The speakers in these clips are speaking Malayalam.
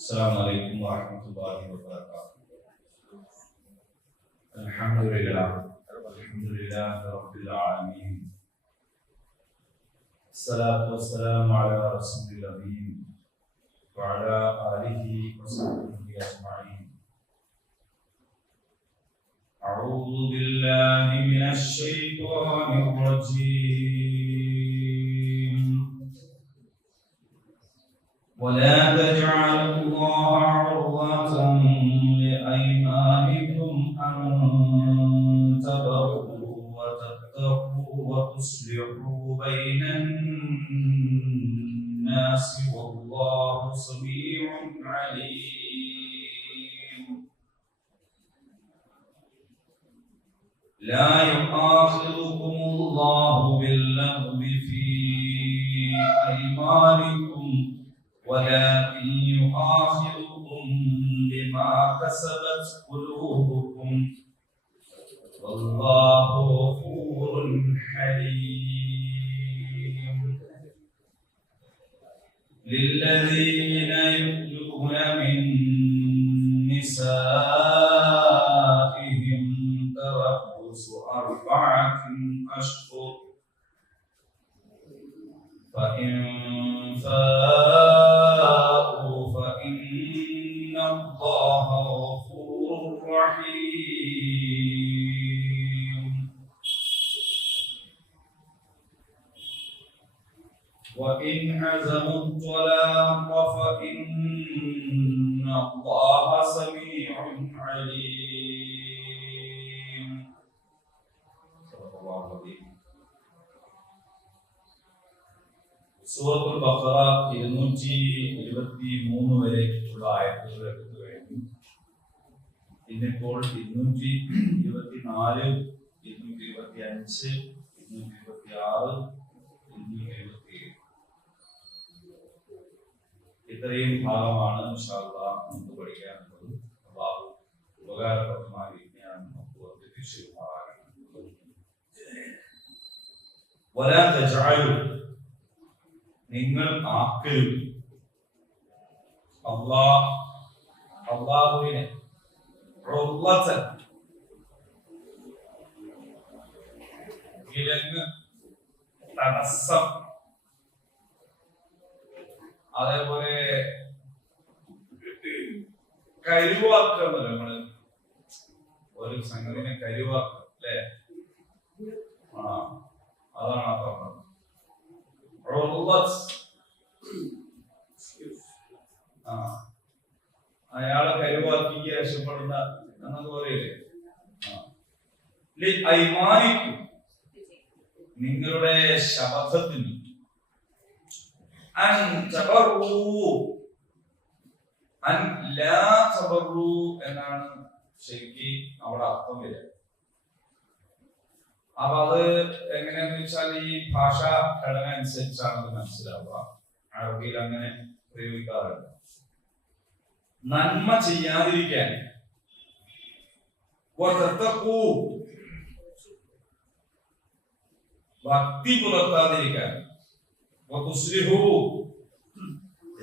السلام عليكم ورحمة الله وبركاته. الحمد لله رب العالمين. الصلاة والسلام على رسول الأمين وعلى آله وصحبه أجمعين. أعوذ بالله من الشيطان الرجيم. ولا تجعلوا الله عرضة لأيمانكم أن تبروا وتتقوا وتصلحوا بين الناس والله سميع عليم. لا يؤاخذكم الله باللغو في أيمانكم ولكن يؤاخذكم بما كسبت قلوبكم والله غفور حليم. للذين يؤلون من نسائهم تربص 4 أشهر فإن فاءوا فإن الله غفور رحيم. وإن عزموا الطلاق فإن الله سميع عليم. صدق الله العظيم. സൂറത്തുൽ ബഖറ 223 വരെ ഉള്ള ആയത്തുകൾ എടുത്തു കഴിഞ്ഞു. ഇന്നിപ്പോൾ 224, 225, 226, 227 ഇത്രയും ഭാഗമാണ് ഇൻഷാ അല്ലാഹ് നമുക്ക് പഠിക്കാനുള്ളത്. അല്ലാഹു ഉപകാരപ്രദമായ വിജ്ഞാനം നമുക്ക് വർദ്ധിപ്പിക്കുമാറാകട്ടെ. വലാ തജഅലു നിങ്ങൾ ആക്കരുത് അല്ലാഹുവിനെ വിലങ്ങ്, തടസ്സം, അതേപോലെ കരുവാക്കുന്നത്. നമ്മള് ഒരു സംഗതിനെ കരുവാക്കുക അല്ലേ? അതാണ് ആ പറഞ്ഞത്. അയാളെ കരുവാക്കി രക്ഷപ്പെടുന്ന എന്നൊക്കെ പറയില്ലേ? ഐമാനിക്കും നിങ്ങളുടെ ശബദത്തിന് എന്നാണ് ശരിക്ക് അവിടെ അർത്ഥം വരിക. അപ്പൊ അത് എങ്ങനെയാന്ന് വെച്ചാൽ ഈ ഭാഷാ ഘടന അനുസരിച്ചാണ് അത് മനസ്സിലാവുക. അറബിയിൽ അങ്ങനെ പ്രയോഗിക്കാറുണ്ട്. നന്മ ചെയ്യാതിരിക്കാൻ, ഭക്തി പുലർത്താതിരിക്കാൻ,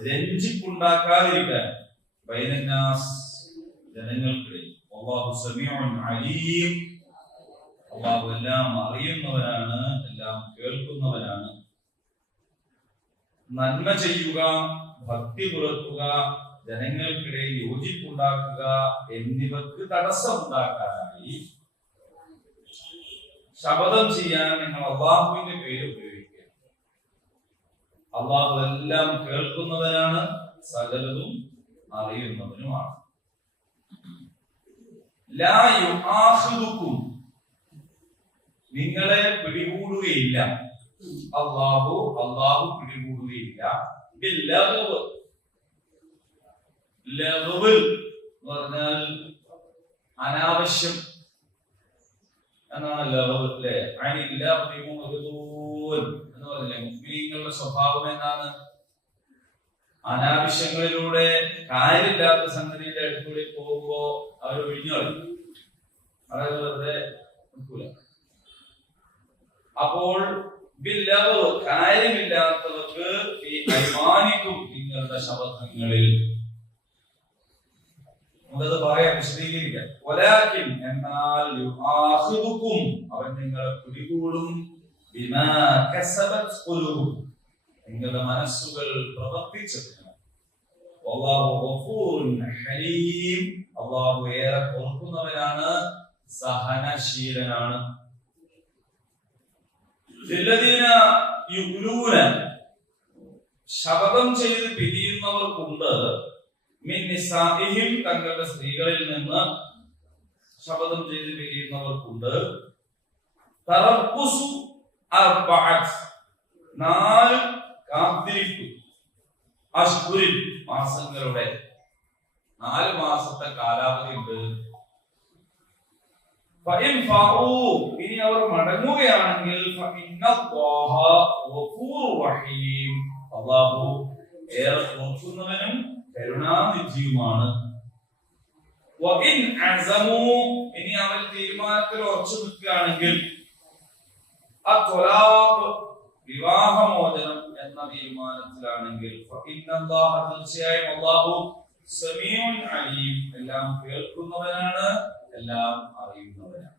രഞ്ജിപ്പുണ്ടാക്കാതിരിക്കാൻ, ബൈനന്നാസ് ജനങ്ങൾക്കിടയിൽ. അല്ലാഹു സമീഉൻ അലീം. അല്ലാഹു എല്ലാം അറിയുന്നവനാണ്, എല്ലാം കേൾക്കുന്നവനാണ്. നന്മ ചെയ്യുക, ഭക്തി പുലർത്തുക, ജനങ്ങൾക്കിടയിൽ യോജിപ്പുണ്ടാക്കുക എന്നിവർക്ക് തടസ്സമുണ്ടാക്കാനായി ശപഥം ചെയ്യാൻ നിങ്ങൾ അല്ലാഹുവിന്റെ പേര് ഉപയോഗിക്കുക. അല്ലാഹു എല്ലാം കേൾക്കുന്നവനാണ്, സകലതും അറിയുന്നവനുമാണ്. ലാ യുആഖിദുക്കും നിങ്ങളെ പിടികൂടുകയില്ല. അല്ലാഹു പിടികൂടുകയില്ല. ബില്ലഗ്വ്, ലഗ്വ് എന്ന് പറഞ്ഞാൽ അനാവശ്യം എന്നാണ് ലഗ്വ് അല്ലേ? എന്ന് പറഞ്ഞില്ലേ? മുസ്ലിങ്ങളുടെ സ്വഭാവം എന്താണ്? അനാവശ്യങ്ങളിലൂടെ കാര്യമില്ലാത്ത സംഗതിയുടെ അടുത്തൂടെ പോകുമ്പോ അവർ ഒഴിഞ്ഞു കളയും. അതായത് വെറുതെ നിൽക്കൂല. അപ്പോൾ കാര്യമില്ലാത്തവർക്ക് ഈ അഭിമാനിക്കും നിങ്ങളുടെ ശബ്ദങ്ങളിൽ നമുക്കത് പറയാം, വിശദീകരിക്കാം. വലാകിൻ എന്നാൽ യുആഖിദുകും അവൻ നിങ്ങളെ പിടികൂടും ബിമാ കസബത് ഖുലൂബുകും നിങ്ങളുടെ മനസ്സുകൾ പ്രവർത്തിച്ചതിനാൽ. വല്ലാഹു ഗഫൂറുൻ ഹലീം അല്ലാഹു ഏറെ പൊറുക്കുന്നവനാണ്, സഹനശീലനാണ്. ലല്ലദീന യുഖ്ലൂന ശപഥം ചെയ്ത് പിരിയുന്നവർക്കുണ്ട്, മിൻ നിസാഇഹിം തങ്ങളുടെ സ്ത്രീകളിൽ നിന്ന് ശപഥം ചെയ്ത് പിരിയുന്നവർക്കുണ്ട്, തറബ്ബുസു അർബഅത്ത് 4 കാത്തിരിപ്പ്, അശ്ഹുരിൻ മാസങ്ങളുടെ 4 മാസത്തെ കാലാവധി ഉണ്ട്. ഫഇൻ ഫാഊ ഇനി അവർ മടങ്ങുകയാണെങ്കിൽ ഫഇന്നല്ലാഹ ഗഫൂറുർ റഹീം അല്ലാഹു ഏറെ പൊറുക്കുന്നവനും കരുണാനിധിയുമാണ്. വഇൻ അസമൂ ഇനി അവർ തീരുമാനത്തിൽ ഉറച്ചു നിൽക്കുകയാണെങ്കിൽ അത്വലാഖ് വിവാഹമോചനം എന്ന തീരുമാനത്തിലാണെങ്കിൽ ഫഇന്നല്ലാഹ തീർച്ചയായും അല്ലാഹു സമീഉൻ അലീം എല്ലാം കേൾക്കുന്നവനാണ്, എല്ലാം അറിയുന്നവനാണ്.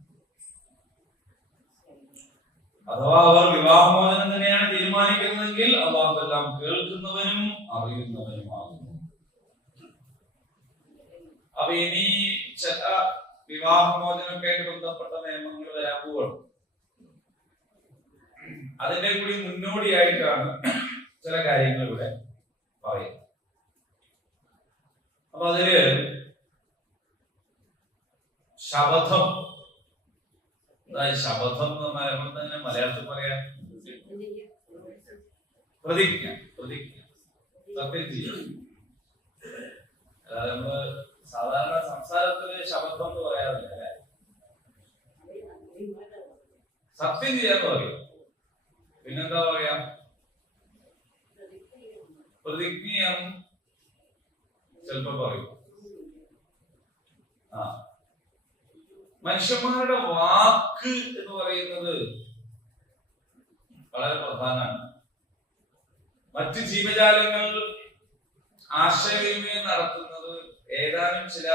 അഥവാ അവർ വിവാഹമോചനം തന്നെയാണ് തീരുമാനിക്കുന്നതെങ്കിൽ അല്ലാഹു എല്ലാം കേൾക്കുന്നവനും അറിയുന്നവനുമാകുന്നു. അപ്പൊ ഇനി ചില വിവാഹമോചനമൊക്കെയായിട്ട് ബന്ധപ്പെട്ട നിയമങ്ങൾ വരാൻ പോവുകയാണ്. അതിന്റെ കൂടി മുന്നോടിയായിട്ടാണ് ചില കാര്യങ്ങൾ ഇവിടെ പറയുന്നത്. അപ്പൊ അതില് ശപഥം, അതായത് ശപഥം എന്ന് പറയുമ്പോൾ തന്നെ മലയാളത്തിൽ പറയാ പ്രതിജ്ഞ, പ്രതിജ്ഞ, സത്യം ചെയ്യും. അതായത് നമ്മള് സാധാരണ സംസാരത്തില് ശപഥം എന്ന് പറയാറില്ല അല്ലെ, സത്യം ചെയ്യാന്ന് പറയും. പിന്നെന്താ പറയാ, പ്രതിജ്ഞയാന്ന് ചിലപ്പോ പറയും. മനുഷ്യന്മാരുടെ വാക്ക് എന്ന് പറയുന്നത് വളരെ പ്രധാനമാണ്. മറ്റ് ജീവജാലങ്ങൾ ആശയവിനിമയം നടത്തുന്നത് ഏതാനും ചില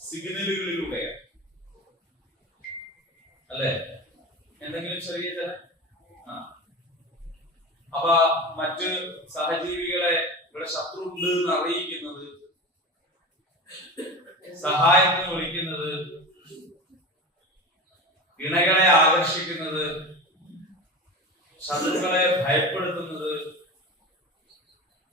സിഗ്നലുകളിലൂടെയാണ് അല്ലെ, എന്തെങ്കിലും ചെറിയ ചില അപ്പൊ മറ്റ് സഹജീവികളെ ഇവിടെ ശത്രു ഉണ്ട് എന്ന് അറിയിക്കുന്നത്, സഹായത്തിന് വിളിക്കുന്നത്, ഇണകളെ ആകർഷിക്കുന്നത്, ശത്രുക്കളെ ഭയപ്പെടുത്തുന്നത്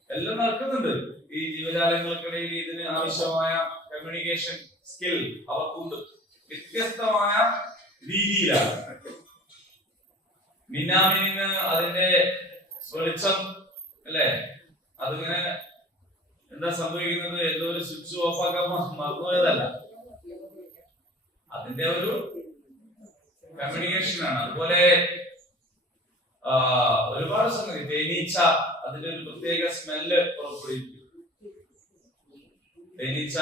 എല്ലാം നടക്കുന്നുണ്ട്. ഈ ജീവജാലങ്ങൾക്കിടയിൽ ഇതിന് ആവശ്യമായ കമ്മ്യൂണിക്കേഷൻ സ്കിൽ അവർക്കുണ്ട്. വ്യത്യസ്തമായ രീതിയിലാണ്. മിന്നാമിനിന് അതിന്റെ വെളിച്ചം അല്ലെ, അതിങ്ങനെ എന്താ സംഭവിക്കുന്നത്, ഏതോ ഒരു സ്വിച്ച് ഓഫ് ആക്കാൻ മറന്നുപോയതല്ല, അതിന്റെ ഒരു കമ്മ്യൂണിക്കേഷൻ ആണ്. അതുപോലെ ഒരുപാട് സംഗതി, തേനീച്ച അതിന്റെ ഒരു പ്രത്യേക സ്മെല്ല് പുറപ്പെടുവിക്കും. തേനീച്ച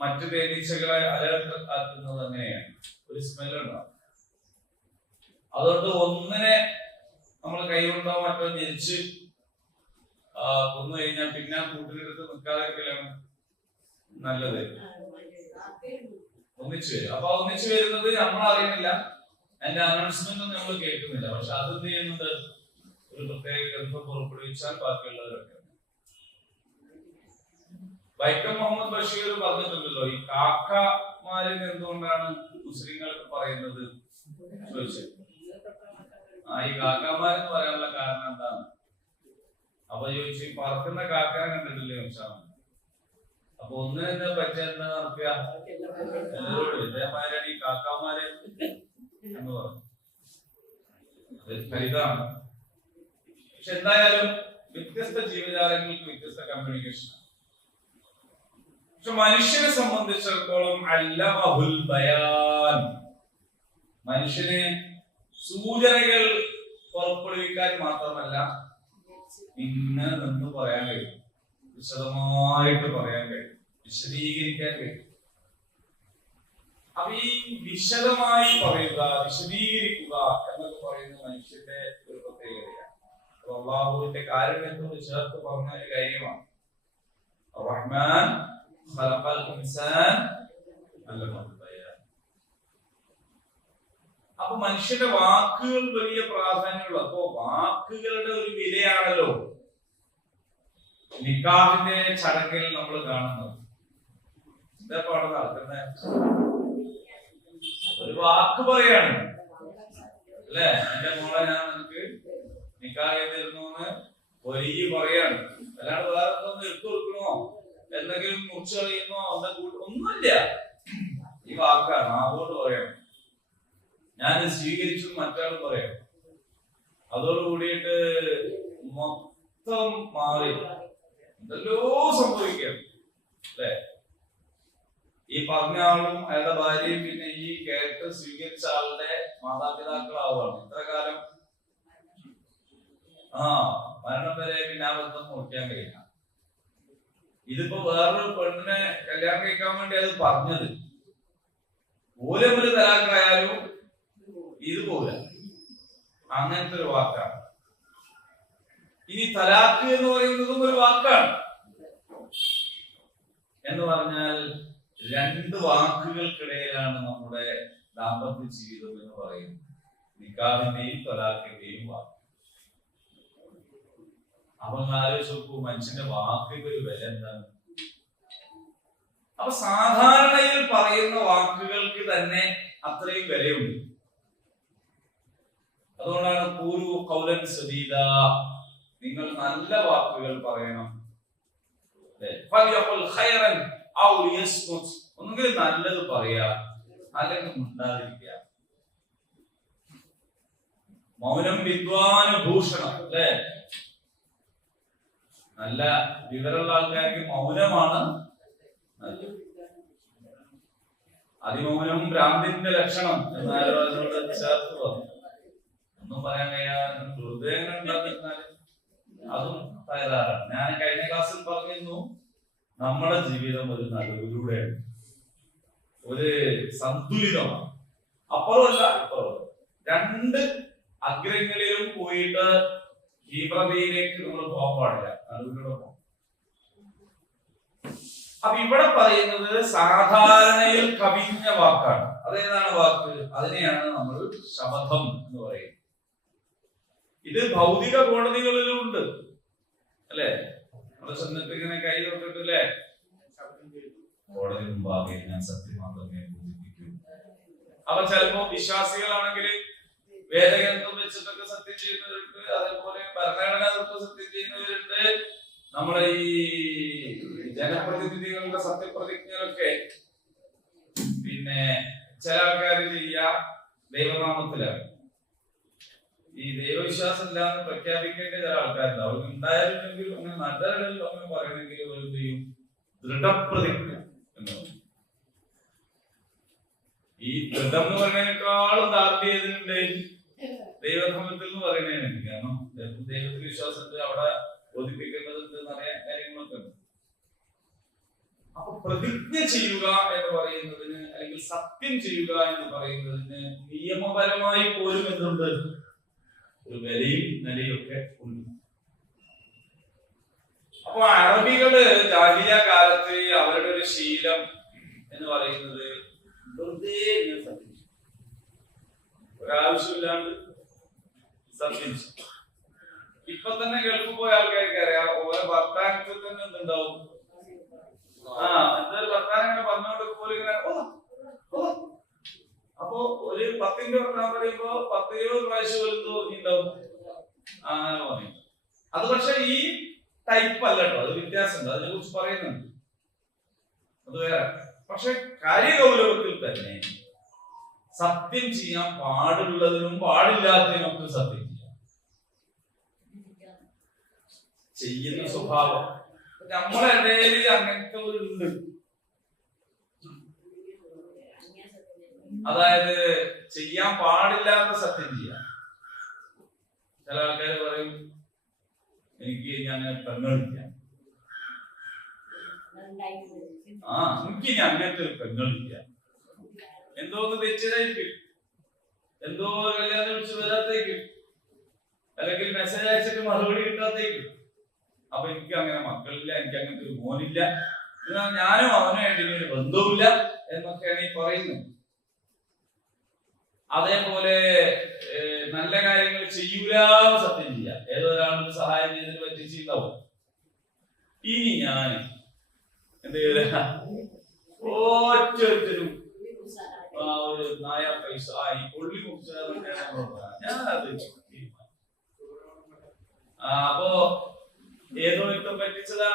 മറ്റു തേനീച്ചകളെ അലർട്ട് ആക്കുന്നത് അങ്ങനെയാണ്, ഒരു സ്മെല്ല് ഉണ്ടാവും. അതുകൊണ്ട് ഒന്നിനെ നമ്മൾ കൈകൊണ്ടോ മറ്റോ ഞെരിച്ച് കൊന്നു കഴിഞ്ഞാൽ പിന്നെ കൂട്ടിനെടുത്ത് നിൽക്കാതിരിക്കലാണ് നല്ലത്. ഒന്നിച്ചു വരും. അപ്പൊ ഒന്നിച്ചു വരുന്നത് നമ്മൾ അറിയുന്നില്ല, അതിന്റെ അനൗൺസ്മെന്റ് ഒന്നും നമ്മൾ കേൾക്കുന്നില്ല. പക്ഷെ അതെന്ത് ചെയ്യുന്നുണ്ട്, ഒരു പ്രത്യേക ഗ്രന്ഥം പുറപ്പെടുവിച്ചാൽ ബാക്കിയുള്ളവരൊക്കെ. വൈക്കം മുഹമ്മദ് ബഷീർ പറഞ്ഞിട്ടുണ്ടല്ലോ, ഈ കാക്കമാരിന് എന്തുകൊണ്ടാണ് മുസ്ലിങ്ങൾക്ക് പറയുന്നത് ചോദിച്ചത്. ഈ കാക്കമാരെന്ന് പറയാനുള്ള കാരണം എന്താണ്? അപ്പൊ ചോദിച്ചു, പറക്കുന്ന കാക്കാനെ കണ്ടിട്ടില്ലേ ചോദിച്ചാണ്. അപ്പൊ ഒന്നിന് എന്താ പറ്റിയ എന്താ നടക്കുക, എല്ലാവരോടും ഇതേമാരാണ് ഈ കാക്കാമാര് എന്ന് പറഞ്ഞു. അത് ഫലിതാണ്. പക്ഷെ എന്തായാലും വ്യത്യസ്ത ജീവജാലങ്ങൾക്ക് വ്യത്യസ്ത കമ്മ്യൂണിക്കേഷൻ. പക്ഷെ മനുഷ്യനെ സംബന്ധിച്ചിടത്തോളം അല്ലമഹുൽ ബയാൻ, മനുഷ്യന് സൂചനകൾ പുറപ്പെടുവിക്കാൻ മാത്രമല്ല ഇന്ന് നിന്ന് പറയാൻ കഴിയും, വിശദമായിട്ട് പറയാൻ കഴിയും, വിശദീകരിക്കാൻ കഴിയും. അപ്പൊ ഈ വിശദമായി പറയുക, വിശദീകരിക്കുക എന്നൊക്കെ പറയുന്ന മനുഷ്യന്റെ ഒരു പ്രത്യേകതയാണ്. അള്ളാഹുവിന്റെ കാരുണ്യത്തോട് ചേർത്ത് പറഞ്ഞ ഒരു കാര്യമാണ്. റഹ്മാൻ ഖലഖൽ ഇൻസാൻ അല്ലമഹുൽ ബയാൻ. അപ്പൊ മനുഷ്യന്റെ വാക്കുകൾ വലിയ പ്രാധാന്യമുള്ള, അപ്പോ വാക്കുകളുടെ ഒരു വിലയാണല്ലോ നിക്കാഹിന്റെ ചടങ്ങിൽ നമ്മൾ കാണുന്നത്. എന്താ പാടെ നടക്കുന്നത്? ഒരു വാക്ക് പറയാണ് അല്ലെ, എന്റെ മോളെ ഞാൻ നിനക്ക് നിക്കാഹ് ചെയ്തിരുന്നു എന്ന് വലിയ പറയാണ്. അല്ലാണ്ട് വേറെ എന്തൊന്നും എടുത്തു കൊടുക്കണോ, എന്തെങ്കിലും മുറിച്ചു കളയുന്നോ, ഒന്നുമില്ല. ഈ വാക്കാണ്, അതുകൊണ്ട് പറയണം. ഞാൻ സ്വീകരിച്ചു മറ്റാൾ പറയാം. അതോട് കൂടിയിട്ട് മൊത്തം മാറി എന്തെല്ലോ സംഭവിക്കാം അല്ലെ. ഈ പറഞ്ഞ ആളും അയാളുടെ ഭാര്യയും പിന്നെ ഈ കേട്ട് സ്വീകരിച്ച ആളുടെ മാതാപിതാക്കളാവുകയാണ്. ഇത്ര കാലം മരണം വരെ പിന്നെ ആ ബന്ധം മുറിക്കാൻ കഴിയില്ല. ഇതിപ്പോ വേറൊരു പെണ്ണിനെ കല്യാണം കഴിക്കാൻ വേണ്ടി അത് പറഞ്ഞത് മൂലമൊരു തലാക്കായാലും ഇതുപോലെ അങ്ങനത്തെ ഒരു വാക്കാണ്. ഇനി തലാക്ക് എന്ന് പറയുന്നതും ഒരു വാക്കാണ്. എന്ന് പറഞ്ഞാൽ രണ്ട് വാക്കുകൾക്കിടയിലാണ് നമ്മുടെ ദാമ്പത്യ ജീവിതം എന്ന് പറയുന്നത്. നിക്കാഹിന്റെയും തലാഖിന്റെയും വാക്ക്. അപ്പൊ ആലോചിച്ച് നോക്കൂ, മനുഷ്യന്റെ വാക്കിന്റെ ഒരു വില എന്താണ്? അപ്പൊ സാധാരണയിൽ പറയുന്ന വാക്കുകൾക്ക് തന്നെ അത്രയും വിലയുണ്ട്. അതുകൊണ്ടാണ് പൂരു ഖൗലൻ സദീദ, നിങ്ങൾ നല്ല വാക്കുകൾ പറയണം. ഒന്നുകിൽ നല്ലത് പറയാ, അല്ലെങ്കിൽ മിണ്ടാതിരിക്കുക. മൗനം വിദ്വാനുഭൂഷണം അല്ലെ. നല്ല വിവരമുള്ള ആൾക്കാർക്ക് മൗനമാണ് നല്ലത്. അതിമൗനം ഭ്രാന്തിന്റെ ലക്ഷണം എന്നാലും അതിനോട് ചേർത്ത് പറഞ്ഞു. ഒന്നും പറയാൻ കഴിയാതെ ഹൃദയം ഉണ്ടാകുന്നാൽ അതും തയ്യാറാണ്. ഞാൻ കഴിഞ്ഞ ക്ലാസ്സിൽ പറഞ്ഞിരുന്നു, നമ്മുടെ ജീവിതം ഒരു നടുവിലൂടെയാണ്, ഒരു സന്തുലിതമാണ്. അപ്പുറമല്ല ഇപ്പുറമല്ല, രണ്ട് അഗ്രങ്ങളിലും പോയിട്ട് തീവ്രതയിലേക്ക് നമ്മൾ പോകാൻ പാടില്ല, നടുവിലൂടെ പോകാം. അപ്പൊ ഇവിടെ പറയുന്നത് സാധാരണയിൽ കവിഞ്ഞ വാക്കാണ്. അതേതാണ് വാക്ക്? അതിനെയാണ് നമ്മൾ ശബദം എന്ന് പറയുന്നത്. ഇത് ഭൗതിക കോടതികളിലും ഉണ്ട് അല്ലെ. നമ്മുടെ ചെന്നിട്ട് ഇങ്ങനെ കൈ തൊട്ടിട്ടില്ലേ, കോടതി മുമ്പാകെ ഞാൻ സത്യം മാത്രമേ ബോധിപ്പിക്കൂ. അപ്പൊ ചിലപ്പോ വിശ്വാസികളാണെങ്കിൽ വേദഗ്രന്ഥം വെച്ചിട്ടൊക്കെ സത്യം ചെയ്യുന്നവരുണ്ട്, അതേപോലെ ഭരണഘടന തൊട്ട് സത്യം ചെയ്യുന്നവരുണ്ട്. നമ്മുടെ ഈ ജനപ്രതിനിധികളുടെ സത്യപ്രതിജ്ഞകളൊക്കെ പിന്നെ ചില ആൾക്കാർ ചെയ്യുക ദൈവനാമത്തിലാണ്. ഈ ദൈവവിശ്വാസം ഇല്ലാന്ന് പ്രഖ്യാപിക്കേണ്ട ചില ആൾക്കാരുണ്ട്. അവർക്ക് ഉണ്ടായിരുന്നെങ്കിലും അങ്ങനെ നല്ലവരെങ്കിലും അങ്ങനെ പറയണമെങ്കിൽ ഒരു ചെയ്യും ദൃഢപ്രതിജ്ഞ എന്ന്. ഈ ദൃഢം എന്ന് പറയുന്നതിനേക്കാളും താല്പര്യത്തിനുണ്ട് ദൈവധർമ്മത്തിൽ എന്ന് പറയുന്നതിനുണ്ട്. കാരണം ദൈവത്തിൽ വിശ്വാസത്തിൽ അവിടെ ബോധിപ്പിക്കേണ്ടതുണ്ട് എന്നറിയാൻ കാര്യങ്ങളൊക്കെ ഉണ്ട്. അപ്പൊ പ്രതിജ്ഞ ചെയ്യുക എന്ന് പറയുന്നതിന്, അല്ലെങ്കിൽ സത്യം ചെയ്യുക എന്ന് പറയുന്നതിന് നിയമപരമായി പോലും എന്തുണ്ട്, ഒരു വിലയും നിലയും ഒക്കെ ഉണ്ട്. അപ്പൊ അറബികള് ജാഹിലിയ്യ കാലത്ത് അവരുടെ ഒരു ശീലം എന്ന് പറയുന്നത് വെറുതെ സത്യം, ഒരാവശ്യമില്ലാണ്ട് സത്യം. ഇപ്പൊ തന്നെ ഗൾഫിൽ പോയ ആൾക്കാർക്ക് അറിയാം, ഓരോ വർത്താനത്തിൽ തന്നെ എന്തുണ്ടാവും, എന്തൊരു വർത്താനം ഇങ്ങനെ പറഞ്ഞുകൊണ്ട് പോലെ ഇങ്ങനെ അപ്പൊ ഒരു 10 വർത്താനം പറയുമ്പോ 10-20 പ്രാവശ്യം പോലും തോന്നിണ്ടാവും. അങ്ങനെ പറയും. അത് പക്ഷെ ഈ ടൈപ്പ് അല്ല കേട്ടോ, അത് വ്യത്യാസമുണ്ട്, അതിനെ കുറിച്ച് പറയുന്നുണ്ട്, അത് വേറെ. പക്ഷെ കാര്യഗൗരവത്തിൽ തന്നെ സത്യം ചെയ്യാൻ പാടുള്ളതിനും പാടില്ലാത്തതിനും ഒക്കെ സത്യം ചെയ്യാം. ചെയ്യുന്ന സ്വഭാവം നമ്മളെ ഇടയിൽ അങ്ങനത്തെ ഒരു ഉണ്ട്. അതായത് ചെയ്യാൻ പാടില്ലാത്ത സത്യം ചെയ്യാം. ചില ആൾക്കാർ പറയും എനിക്ക് അങ്ങനെ പെങ്ങളില്ല, എനിക്ക് ഇനി അങ്ങനത്തെ ഒരു പെങ്ങളില്ല, എന്തോ ഒന്ന് തെറ്റിയതായിരിക്കും, എന്തോ കല്യാണം വിളിച്ച് വരാത്തേക്കും, അല്ലെങ്കിൽ മെസ്സേജ് അയച്ചിട്ട് മറുപടി കിട്ടാത്തേക്കും. അപ്പൊ എനിക്ക് അങ്ങനെ മക്കളില്ല, എനിക്ക് അങ്ങനത്തെ ഒരു മോനില്ല, എന്നാൽ ഞാനും അവനുമായിട്ട് ഇനി ഒരു ബന്ധവുമില്ല എന്നൊക്കെയാണ് ഈ പറയുന്നത്. അതേപോലെ നല്ല കാര്യങ്ങൾ ചെയ്യൂലാന്ന് സത്യം ചെയ്യാം. ഏതൊരാളും സഹായം ചെയ്തിട്ട് പറ്റിച്ചിട്ടുണ്ടാവും. ഇനി ഞാൻ എന്ത് ചെയ്ത ഒറ്റൊരുത്തരും ഒരു നായ പൈസ ഈ പൊള്ളി ഞാൻ അത് അപ്പോ ഏതോ ഇഷ്ടം പറ്റിച്ചതാ,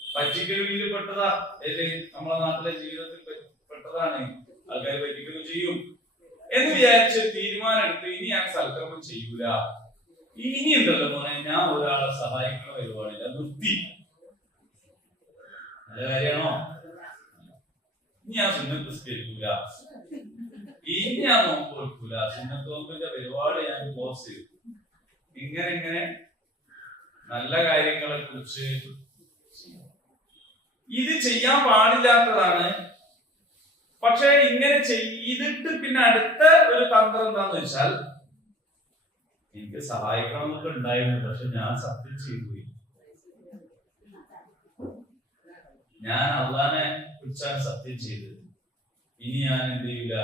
പറ്റിക്കലിൽ പെട്ടതാ, നമ്മളെ നാട്ടിലെ ജീവിതത്തിൽ പെട്ടതാണ്. ആൾക്കാർ പറ്റിക്കുകയും ചെയ്യും എന്ന് വിചാരിച്ച് തീരുമാനം എടുത്ത് ഇനി ഞാൻ സൽക്കർമ്മം ചെയ്യൂല, ഇനി ഉണ്ടല്ലോ മോനെ ഞാൻ ഒരാളെ സഹായിക്കുന്ന പരിപാടിയില്ല, നിർത്തി. നല്ല കാര്യമാണോ? ഇനി ഞാൻ സുന്നത്ത് നിസ്കരിക്കൂല, ഇനി ഞാൻ നോമ്പ് കൊടുക്കൂല, സുന്നത്ത് നോമ്പിന്റെ പരിപാടി ഞാൻ പോസ് ചെയ്തു. ഇങ്ങനെ നല്ല കാര്യങ്ങളെ കുറിച്ച് ഇത് ചെയ്യാൻ പാടില്ലാത്തതാണ്. പക്ഷെ ഇങ്ങനെ ചെയ്തിട്ട് പിന്നെ അടുത്ത ഒരു തന്ത്രം എന്താന്ന് വെച്ചാൽ, എനിക്ക് സഹായിക്കണം എന്നൊക്കെ ഉണ്ടായിരുന്നു, പക്ഷെ ഞാൻ സത്യം ചെയ്തു പോയി. ഞാൻ അള്ളാനെ കുറിച്ചാണ് സത്യം ചെയ്തത്, ഇനി ഞാൻ എന്ത് ചെയ്യൂല,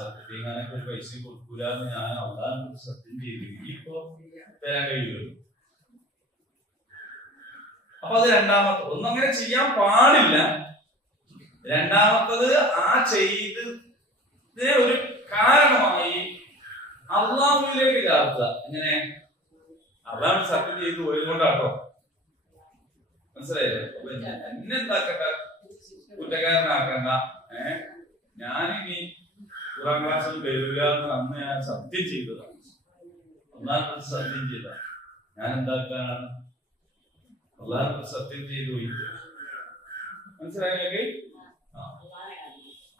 സത്യം ഞാനൊക്കെ ഒരു പൈസ കൊടുക്കൂല എന്ന് ഞാൻ അള്ളാനെ കുറിച്ച് സത്യം ചെയ്തു, ഇനിയിപ്പോ തരാൻ കഴിയുള്ളൂ. അപ്പൊ അത് രണ്ടാമത്തെ ഒന്നങ്ങനെ ചെയ്യാൻ പാടില്ല. രണ്ടാമത്തത് ആ ചെയ്തതിനെ ഒരു കാരണമായി അള്ളാഹുവിലേക്ക് ചേർക്കുക. ഇങ്ങനെ അള്ളാഹു സത്യം ചെയ്ത് പോയതുകൊണ്ടാട്ടോ, മനസ്സിലായില്ലേ? എന്നെ എന്താക്കട്ടെ, കുറ്റക്കാരനാക്കണ്ട, ഞാനിനി ഖുർആൻ ക്ലാസ്സിൽ വരില്ല എന്ന് അന്ന് ഞാൻ സത്യം ചെയ്തതാണ്, അള്ളാഹു സത്യം ചെയ്ത ഞാൻ എന്താക്കാനാണ്, അള്ളാഹു സത്യം ചെയ്തു പോയി. മനസ്സിലായില്ലേ?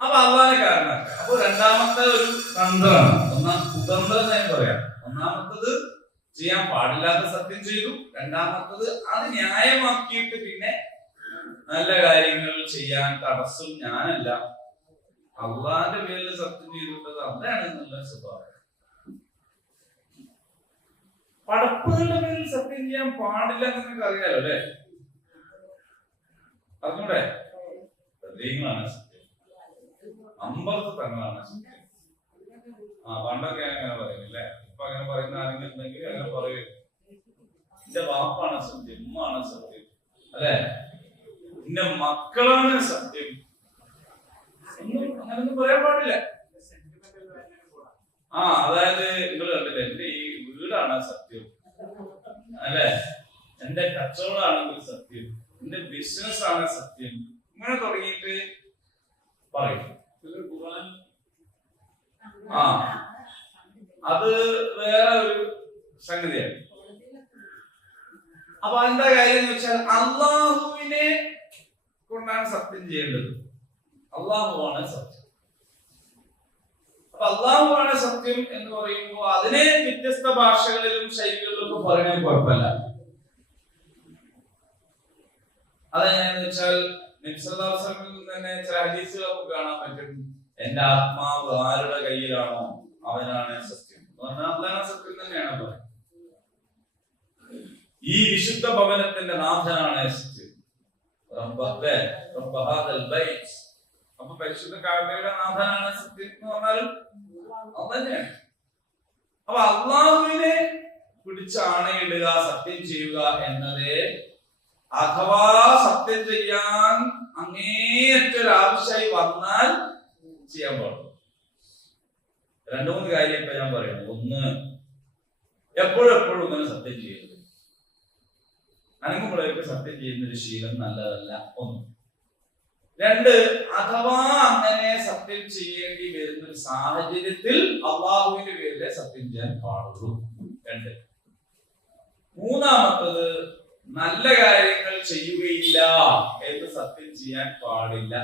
അപ്പൊ അള്ളാഹെ കാരണമാക്കുക. അപ്പൊ രണ്ടാമത്തെ ഒരു തന്ത്രമാണ്. കുതന്ത്രം ഞാൻ പറയാം. ഒന്നാമത്തത് ചെയ്യാൻ പാടില്ലാത്ത സത്യം ചെയ്തു, രണ്ടാമത്തത് അത് ന്യായമാക്കിയിട്ട് പിന്നെ നല്ല കാര്യങ്ങൾ ചെയ്യാൻ തടസ്സം ഞാനല്ല, അള്ളാന്റെ പേരിൽ സത്യം ചെയ്തിട്ടത് അതാണ് നല്ല സ്വഭാവം. പടപ്പുകളുടെ പേരിൽ സത്യം ചെയ്യാൻ പാടില്ല എന്ന് നിങ്ങൾക്ക് അറിയാലോ അല്ലെ? അറിഞ്ഞൂടെ? ദൈവമാണ് സത്യം, അമ്പർത്ത് തങ്ങളാണ് സത്യം. പണ്ടൊക്കെ അങ്ങനെ പറയുന്നില്ലേ? ഇപ്പൊ അങ്ങനെ പറയുന്ന ആരെങ്കിലും ഉണ്ടെങ്കിൽ അങ്ങനെ പറയും, എന്റെ വാപ്പാണ് സത്യം, ഉമ്മാണ് സത്യം, അല്ലെ, എന്റെ മക്കളാണ് സത്യം, അങ്ങനൊന്നും പറയാൻ പാടില്ല. അതായത് നിങ്ങൾ കണ്ടില്ലേ, എന്റെ ഈ വീടാണ് സത്യം, അല്ലെ, എന്റെ കച്ചവടമാണെങ്കിൽ സത്യം, എന്റെ ബിസിനസ് ആണ് സത്യം, ഇങ്ങനെ തുടങ്ങിയിട്ട് പറയും. അത് വേറെ ഒരു സംഗതിയാണ്. അപ്പൊ എന്താ കാര്യം എന്ന് വെച്ചാൽ അള്ളാഹുവിനെ കൊണ്ടാണ് സത്യം ചെയ്യേണ്ടത്, അള്ളാഹുവാണ് സത്യം. അപ്പൊ അള്ളാഹുവാണ് സത്യം എന്ന് പറയുമ്പോൾ അതിനെ വ്യത്യസ്ത ഭാഷകളിലും ശൈലികളിലും പറയാൻ കുഴപ്പമില്ല. അതെങ്ങനെയാന്ന് വെച്ചാൽ തന്നെ ചില ഹദീസുകളൊക്കെ കാണാൻ പറ്റും, എന്റെ ആത്മാവ് ആരുടെ കയ്യിലാണോ അവനാണ് സത്യം എന്ന് പറഞ്ഞാൽ അള്ളാഹ് സത്യം തന്നെയാണ് പറയുന്നത്. ഈ വിശുദ്ധ ഭവനത്തിന്റെ നാഥനാണ് സത്യം. അപ്പൊ പരിശുദ്ധ കഅബയുടെ നാഥനാണ് സത്യം എന്ന് പറഞ്ഞാലും അത് തന്നെയാണ്. അപ്പൊ അള്ളാഹുവിനെ പിടിച്ച് ആണയിടുക, സത്യം ചെയ്യുക എന്നത്, അഥവാ സത്യം ചെയ്യാൻ അങ്ങേയറ്റൊരാവശ്യമായി വന്നാൽ ചെയ്യാൻ പാടുള്ളൂ. രണ്ടു മൂന്ന് കാര്യം ഇപ്പൊ ഞാൻ പറയുന്നത്. ഒന്ന്, എപ്പോഴും ഇങ്ങനെ സത്യം ചെയ്യരുത്. അനങ്ങുമ്പോഴേക്ക് സത്യം ചെയ്യുന്ന ഒരു ശീലം നല്ലതല്ല. ഒന്ന്. രണ്ട്, അഥവാ അങ്ങനെ സത്യം ചെയ്യേണ്ടി വരുന്ന ഒരു സാഹചര്യത്തിൽ അള്ളാഹുവിന്റെ പേരിലെ സത്യം ചെയ്യാൻ പാടുള്ളൂ. രണ്ട്. മൂന്നാമത്തത്, നല്ല കാര്യങ്ങൾ ചെയ്യുകയില്ല എന്ന് സത്യം ചെയ്യാൻ പാടില്ല.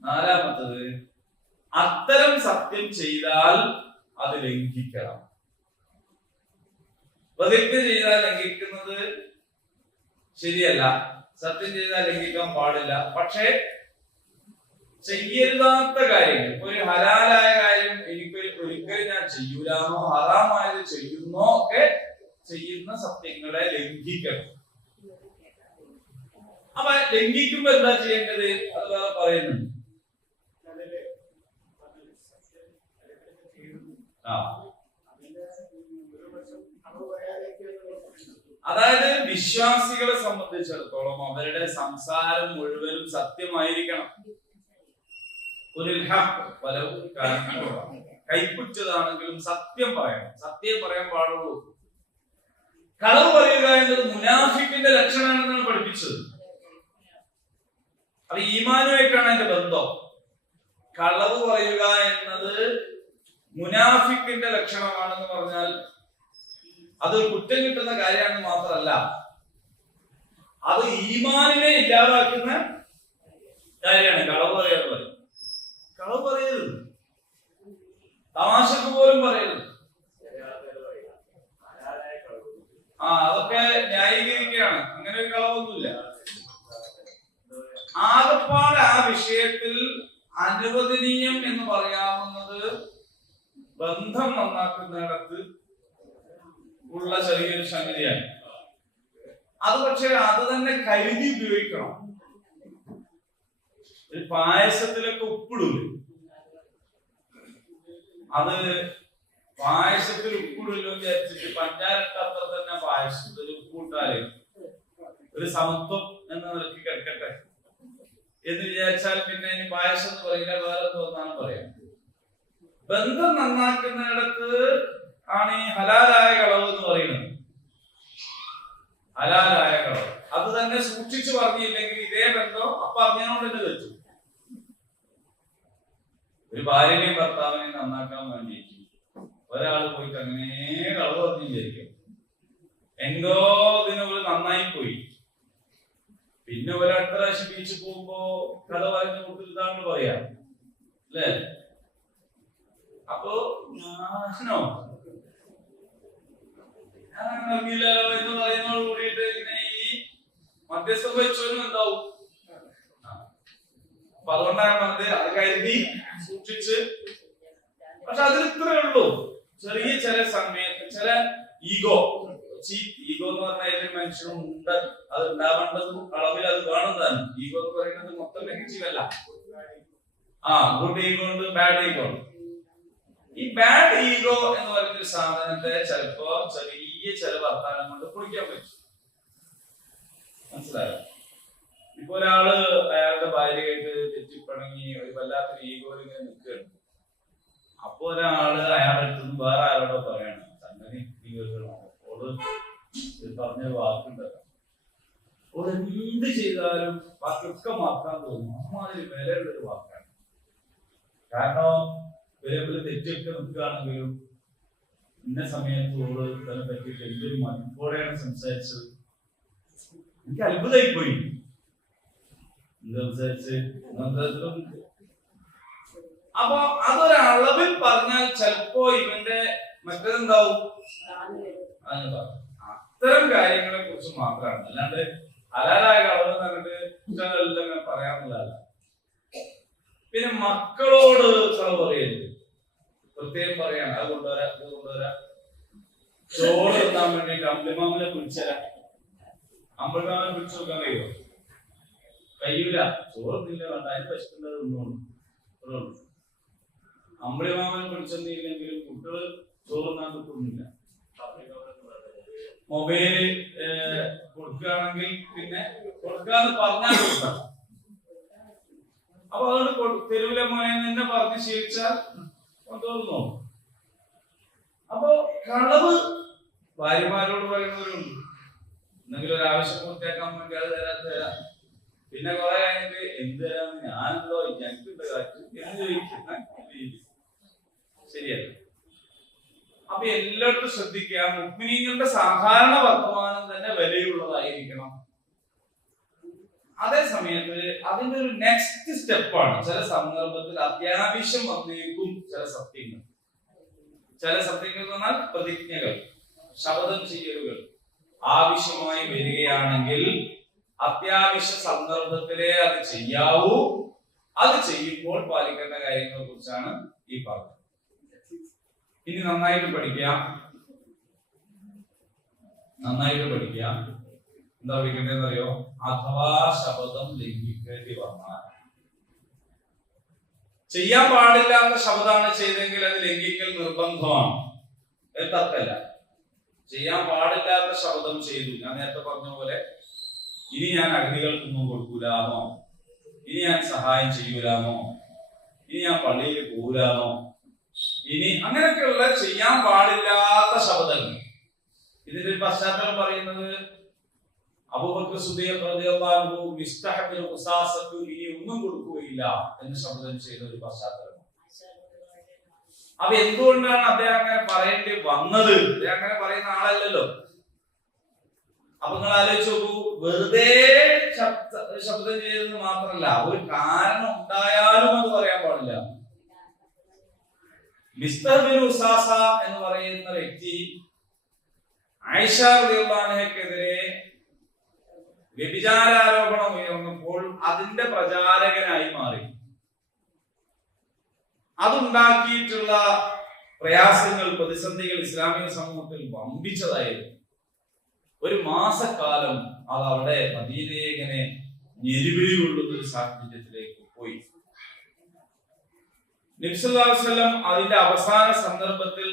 നാലാമത്തത്, അത്തരം സത്യം ചെയ്താൽ അത് ലംഘിക്കണം. പ്രതിജ്ഞ ചെയ്താൽ ലംഘിക്കുന്നത് ശരിയല്ല, സത്യം ചെയ്താൽ ലംഘിക്കാൻ പാടില്ല. പക്ഷേ ചെയ്യരുതാത്ത കാര്യങ്ങൾ, ഒരു ഹലാലായ കാര്യം എനിക്ക് ഒരിക്കലും ഞാൻ ചെയ്യൂലാന്നോ ഹറാമായത് ചെയ്യുന്നോ ഒക്കെ ചെയ്യുന്ന സത്യങ്ങളെ ലംഘിക്കണം. അപ്പൊ ലംഘിക്കുമ്പോ എന്താ ചെയ്യേണ്ടത്? അത് വേറെ പറയുന്നുണ്ട്. അതായത് വിശ്വാസികളെ സംബന്ധിച്ചിടത്തോളം അവരുടെ സംസാരം മുഴുവനും സത്യമായിരിക്കണം. ഒരു കൈപ്പുറ്റതാണെങ്കിലും സത്യം പറയണം. സത്യം പറയാൻ പാടുള്ളൂ. കളവ് പറയുക എന്നത് മുനാഫിക്കിന്റെ ലക്ഷണമാണെന്നാണ് പഠിപ്പിച്ചത്. അത് ഈമാനുമായിട്ടാണ് അതിന്റെ ബന്ധം. കളവ് പറയുക എന്നത് മുനാഫിക്കിന്റെ ലക്ഷണമാണെന്ന് പറഞ്ഞാൽ അതൊരു കുറ്റം കിട്ടുന്ന കാര്യമാണെന്ന് മാത്രമല്ല, അത് ഈമാനിനെ ഇല്ലാതാക്കുന്ന കാര്യമാണ് കളവ് പറയാറുള്ളത്. കളവ് പറയരുത്, തമാശക്ക് പോലും പറയരുത്. അതൊക്കെ ന്യായീകരിക്കുകയാണ്. അങ്ങനെ ഒരു കളവൊന്നുമില്ല. ആകപ്പാട് ആ വിഷയത്തിൽ അനുവദനീയം എന്ന് പറയാവുന്നത് ബന്ധം നന്നാക്കുന്നിടത്ത് ഉള്ള ചെറിയൊരു സംഗതിയാണ്. അത് പക്ഷെ അത് തന്നെ കരുതി ഉപയോഗിക്കണം. ഒരു പായസത്തിലൊക്കെ ഉപ്പിടൂല, അത് പായസത്തിൽ ഉപ്പിടില്ലോ വിചാരിച്ചിട്ട് പഞ്ചാരട്ട് അത്ര തന്നെ പായസത്തിൽ ഉപ്പിട്ടാല് ഒരു സമത്വം എന്ന നിലയ്ക്ക് കിടക്കട്ടെ എന്ന് വിചാരിച്ചാൽ പിന്നെ ഇനി പായസം എന്ന് പറയില്ല, വേറെ തോന്നാണ് പറയാം. ബന്ധം നന്നാക്കുന്നിടത്ത് ആണ് ഈ ഹലാലായ കളവ് എന്ന് പറയുന്നത്. ഹലാലായ കളവ് അത് തന്നെ സൂക്ഷിച്ചു പറഞ്ഞില്ലെങ്കിൽ ഇതേ ബന്ധം അപ്പൊ അറിഞ്ഞോണ്ട് തന്നെ തെറ്റും. ഒരു ഭാര്യനെയും ഭർത്താവിനെയും നന്നാക്കാൻ വേണ്ടി ഒരാള് പോയിട്ട് അങ്ങനെ കളവ് പറഞ്ഞു വിചാരിക്കും. എന്തോ ഇതിനൊരു നന്നായി പോയി. പിന്നെ ഒരടുത്ത പ്രാവശ്യം ബീച്ചിൽ പോകുമ്പോ കഥ പറഞ്ഞു കൊടുത്തിട്ടാണ് പറയാം അല്ലേ? അപ്പൊ ഞാനോ അറിയില്ലല്ലോ എന്ന് പറയുന്നതോട് കൂടിയിട്ട് ഇങ്ങനെ ഈ മധ്യസ്ഥം വെച്ചോലും എന്താവും. അപ്പൊ അതുകൊണ്ടാണ് അത് കരുതി സൂക്ഷിച്ച്. പക്ഷെ അതിൽ ഇത്രേ ഉള്ളൂ. ചെറിയ ചില സമയത്ത് ചില ഈഗോ എന്ന് പറഞ്ഞാൽ മനുഷ്യനുണ്ട്. അത് ഉണ്ടാവേണ്ടതും അളവിൽ അത് വേണമെന്നാണ്. ഈഗോ എന്ന് പറയുന്നത് മൊത്തം നെഗറ്റീവല്ല. ഗുഡ് ഈഗോ ഉണ്ട്, ബാഡ് ഈഗോ ഉണ്ട്. ഈ ബാഡ് ഈഗോ എന്ന് പറയുന്ന സാധനത്തെ ചിലപ്പോ ചെറിയ ചില വർത്താനം കൊണ്ട് കുടിക്കാൻ പറ്റും. മനസ്സിലായോ? ഇപ്പൊ ഒരാള് അയാളുടെ ഭാര്യയായിട്ട് തെറ്റിപ്പണങ്ങി ഒരു വല്ലാത്തൊരു ഈഗോയിൽ ഇങ്ങനെ നിൽക്കുകയാണ്. അപ്പൊ ഒരാള് അയാളുടെ അടുത്ത് വേറെ ആരോടോ പറയണം, സംഗതി ഓട് പറഞ്ഞൊരു വാക്കുണ്ടല്ലോ, ഓട് എന്ത് ചെയ്താലും ബാക്കിയൊക്കെ മാറ്റാൻ തോന്നും. അമ്മാതിരി വിലയുള്ളൊരു വാക്കാണ്. കാരണം വിലയിൽ തെറ്റൊക്കെ നിൽക്കുകയാണെങ്കിലും ഇന്ന സമയത്ത് ഓട് ഇതിനെ പറ്റിയിട്ട് എന്തൊരു മതിപ്പോടെയാണ് സംസാരിച്ചത്. എനിക്ക് അത്ഭുതമായി പോയി. എന്താ സംസാരിച്ച്? അപ്പൊ അതൊരളവിൽ പറഞ്ഞാൽ ചിലപ്പോ ഇവന്റെ മറ്റേതെന്താവും. അത്തരം കാര്യങ്ങളെ കുറിച്ച് മാത്രമാണ്. അല്ലാണ്ട് ഹലാലായ കളവ് എന്ന് പറഞ്ഞിട്ട് കുറ്റങ്ങളെല്ലാം പറയാനുള്ളതല്ല. പിന്നെ മക്കളോട് കളവ് പറയരുത്. പ്രത്യേകം പറയാണ്, അത് കൊണ്ടുവരാ, ഇത് കൊണ്ടുവരാ. ചോറ് തിന്നാൻ വേണ്ടിട്ട് അമ്പിമാമനെ വിളിച്ചരാ. അമ്പിമാമനെ വിളിച്ചു നോക്കാൻ കഴിയുമോ? കഴിയൂല. ചോറ് തിന്നില്ല, വേണ്ട, അതിന് പശുക്കുന്നത് തിന്നോളൂ. അമ്പിളിമാമനെ വിളിച്ചെന്നില്ലെങ്കിലും കുട്ടികൾ ചോറ് തിന്നാൻ കിട്ടുന്നില്ല. മൊബൈല് കൊടുക്കുകയാണെങ്കിൽ പിന്നെ കൊടുക്കാന്ന് പറഞ്ഞാൽ കൊടുക്കാം. അപ്പൊ അതുകൊണ്ട് തെരുവിലെ മോനെ തന്നെ പറഞ്ഞ് ശീലിച്ചാൽ തോന്നുന്നു. അപ്പൊ കളവ് ഭാര്യമാരോട് പറയുന്നവരുണ്ട്. എന്തെങ്കിലും ഒരു ആവശ്യം പൂർത്തിയാക്കാൻ വേണ്ടി അത് തരാം. പിന്നെ കുറെ കഴിഞ്ഞിട്ട് എന്ത് തരാന്ന് ഞാനെന്തോ ഞങ്ങൾക്കുണ്ട് കാറ്റ് എന്ന് ചോദിക്കുന്ന രീതി ശരിയല്ല. അപ്പൊ എല്ലായിടത്തും ശ്രദ്ധിക്കുക, മുഅ്മിനീങ്ങളുടെ സാധാരണ വർത്തമാനം തന്നെ വിലയുള്ളതായിരിക്കണം. അതേ സമയത്ത് അതിന്റെ ഒരു നെക്സ്റ്റ് സ്റ്റെപ്പാണ് ചില സന്ദർഭത്തിൽ അത്യാവശ്യം വന്നേക്കും ചില സത്യങ്ങൾ. ചില സത്യങ്ങൾ എന്ന് പറഞ്ഞാൽ പ്രതിജ്ഞകൾ, ശപഥം ചെയ്യലുകൾ ആവശ്യമായി വരികയാണെങ്കിൽ അത്യാവശ്യ സന്ദർഭത്തിലേ അത് ചെയ്യാവൂ. അത് ചെയ്യുമ്പോൾ പാലിക്കേണ്ട കാര്യങ്ങളെ കുറിച്ചാണ് ഈ പറഞ്ഞത്. ഇനി നന്നായിട്ട് പഠിക്കാം. നന്നായിട്ട് പഠിക്കുക. എന്താ പഠിക്കേണ്ടതെന്ന് അറിയോ? അഥവാ ശബ്ദം ലംഘിക്കേണ്ടി വന്നാൽ, ചെയ്യാൻ പാടില്ലാത്ത ശബ്ദമാണ് ചെയ്തെങ്കിൽ അത് ലംഘിക്കൽ നിർബന്ധമാണ്, തർക്കല്ല. ചെയ്യാൻ പാടില്ലാത്ത ശബ്ദം ചെയ്തു, ഞാൻ നേരത്തെ പറഞ്ഞ പോലെ ഇനി ഞാൻ അഗതികൾക്കൊന്നും കൊടുക്കൂലാമോ, ഇനി ഞാൻ സഹായം ചെയ്യൂലാമോ, ഇനി ഞാൻ പള്ളിയിൽ പോകൂലാമോ, ഇനി അങ്ങനെയൊക്കെയുള്ള ചെയ്യാൻ പാടില്ലാത്ത ശബ്ദങ്ങൾ. ഇതിന്റെ പശ്ചാത്തലം പറയുന്നത് അബൂബക്കർ സിദ്ദീഖ് റളിയല്ലാഹു അൻഹു മിസ്തഹബിൽ ഖുസാസത്തു ഇനി ഒന്നും കൊടുക്കുകയില്ല എന്ന് ശബ്ദം ചെയ്ത ഒരു പശ്ചാത്തലം. അപ്പൊ എന്തുകൊണ്ടാണ് അദ്ദേഹം അങ്ങനെ പറയേണ്ടി വന്നത്? അദ്ദേഹം അങ്ങനെ പറയുന്ന ആളല്ലല്ലോ. അപ്പൊ നിങ്ങൾ ആലോചിച്ച് നോക്കൂ, വെറുതെ ശബ്ദം ചെയ്തത് മാത്രമല്ല, ഒരു കാരണം ഉണ്ടായാലും അത് പറയാൻ പാടില്ല. മിസ്തർ ബിൻ ഉസാസ എന്ന് പറയുന്ന വ്യക്തി ആയിഷ റളിയല്ലാഹു അൻഹയ്ക്കെതിരെ വ്യഭിചാരോപണം ഉയർന്നപ്പോൾ അതിന്റെ പ്രചാരകനായി മാറി. അതുണ്ടാക്കിയിട്ടുള്ള പ്രയാസങ്ങൾ, പ്രതിസന്ധികൾ ഇസ്ലാമിക സമൂഹത്തിൽ വമ്പിച്ചതായിരുന്നു. ഒരു മാസക്കാലം അത് അവിടെ മദീനയെ ഇങ്ങനെ ഞെരിവിളി കൊള്ളുന്ന ഒരു സാഹചര്യത്തിലേക്ക് പോയി. നബി സല്ലല്ലാഹു അലൈഹി വസല്ലം അതിന്റെ അവസാന സന്ദർഭത്തിൽ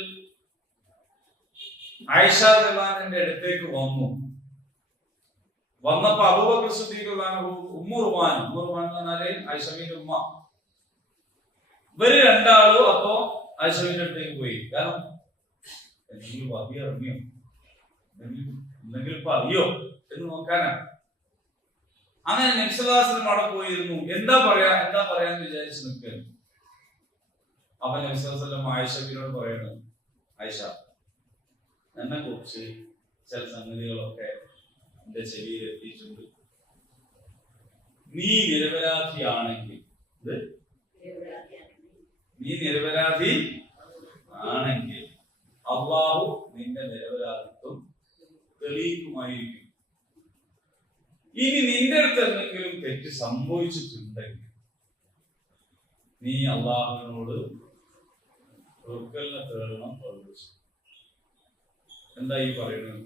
ആയിഷ റളിയല്ലാഹു അൻഹയുടെ അടുത്തേക്ക് വന്നപ്പോ അബൂബക്കർ സിദ്ദീഖ് റളിയല്ലാഹു അൻഹു ഉമ്മു റുമാൻ എന്ന് പറഞ്ഞാല് ആയിഷയുടെ ഉമ്മ, ഇവര് രണ്ടാളും അപ്പോ ആയിഷയുടെ അടുത്തേക്ക് പോയി. കാരണം എന്തെങ്കിലും വഹി ഇറങ്ങിയോ, എന്തെങ്കിലും ഇപ്പൊ അറിയോ എന്ന് നോക്കാനാണ്. അങ്ങനെ നബി സല്ലല്ലാഹു അലൈഹി വസല്ലം അവിടെ പോയിരുന്നു. എന്താ പറയാന്ന് വിചാരിച്ചു നിൽക്കുകയാണ്. അപ്പൊ നബി സല്ലല്ലാഹു അലൈഹി വസല്ലം ആയിഷയോട് പറയുന്നു, ആയിഷ, എന്നെ കുറിച്ച് ചില സംഗതികളൊക്കെ എന്റെ ചെവിയിൽ എത്തിയിട്ടുണ്ട്. നീ നിരപരാധിയാണെങ്കിൽ അല്ലാഹു നിന്റെ നിരപരാധിത്വം തെളിയിക്കുമായിരിക്കും. ഇനി നിന്റെ അടുത്ത് എന്തെങ്കിലും തെറ്റ് സംഭവിച്ചിട്ടുണ്ടെങ്കിൽ നീ അല്ലാഹുവിനോട് പൊറുക്കലിനെ തേടണം. എന്താ ഈ പറയുന്നത്?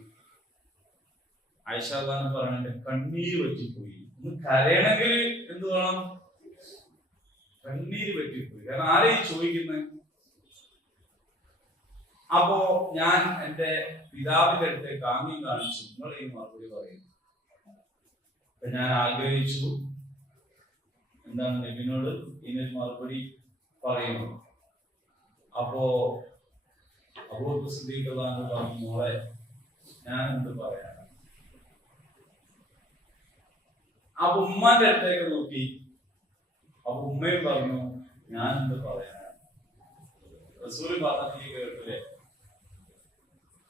ആയിഷ റളിയല്ലാഹു പറയണ കണ്ണീര് പറ്റിപ്പോയി. ഒന്ന് കരയണമെങ്കിൽ എന്ത് വേണം? കണ്ണീര് പറ്റിപ്പോയി. കാരണം ആരെയും ചോദിക്കുന്നത്? അപ്പോ ഞാൻ എന്റെ പിതാവിന്റെ അടുത്തേക്ക് ആംഗ്യം കാണിച്ചു, നിങ്ങൾ ഈ മറുപടി പറയുന്നു. ഞാൻ ആഗ്രഹിച്ചു എന്താണ് നബിനോട് ഇതിനൊരു മറുപടി പറയുന്നു. അപ്പോ അബൂബക്കർ സിദ്ദീഖ് റളിയല്ലാഹു അൻഹു പറഞ്ഞു, മോളെ ഞാൻ എന്ത് പറയാനാണ്? അപ്പൊ ഉമ്മാന്റെ അടുത്തേക്ക് നോക്കി. അപ്പൊ ഉമ്മയും പറഞ്ഞു, ഞാൻ എന്ത് പറയാനാണ്? റസൂല് പറഞ്ഞ കേട്ടില്ലേ?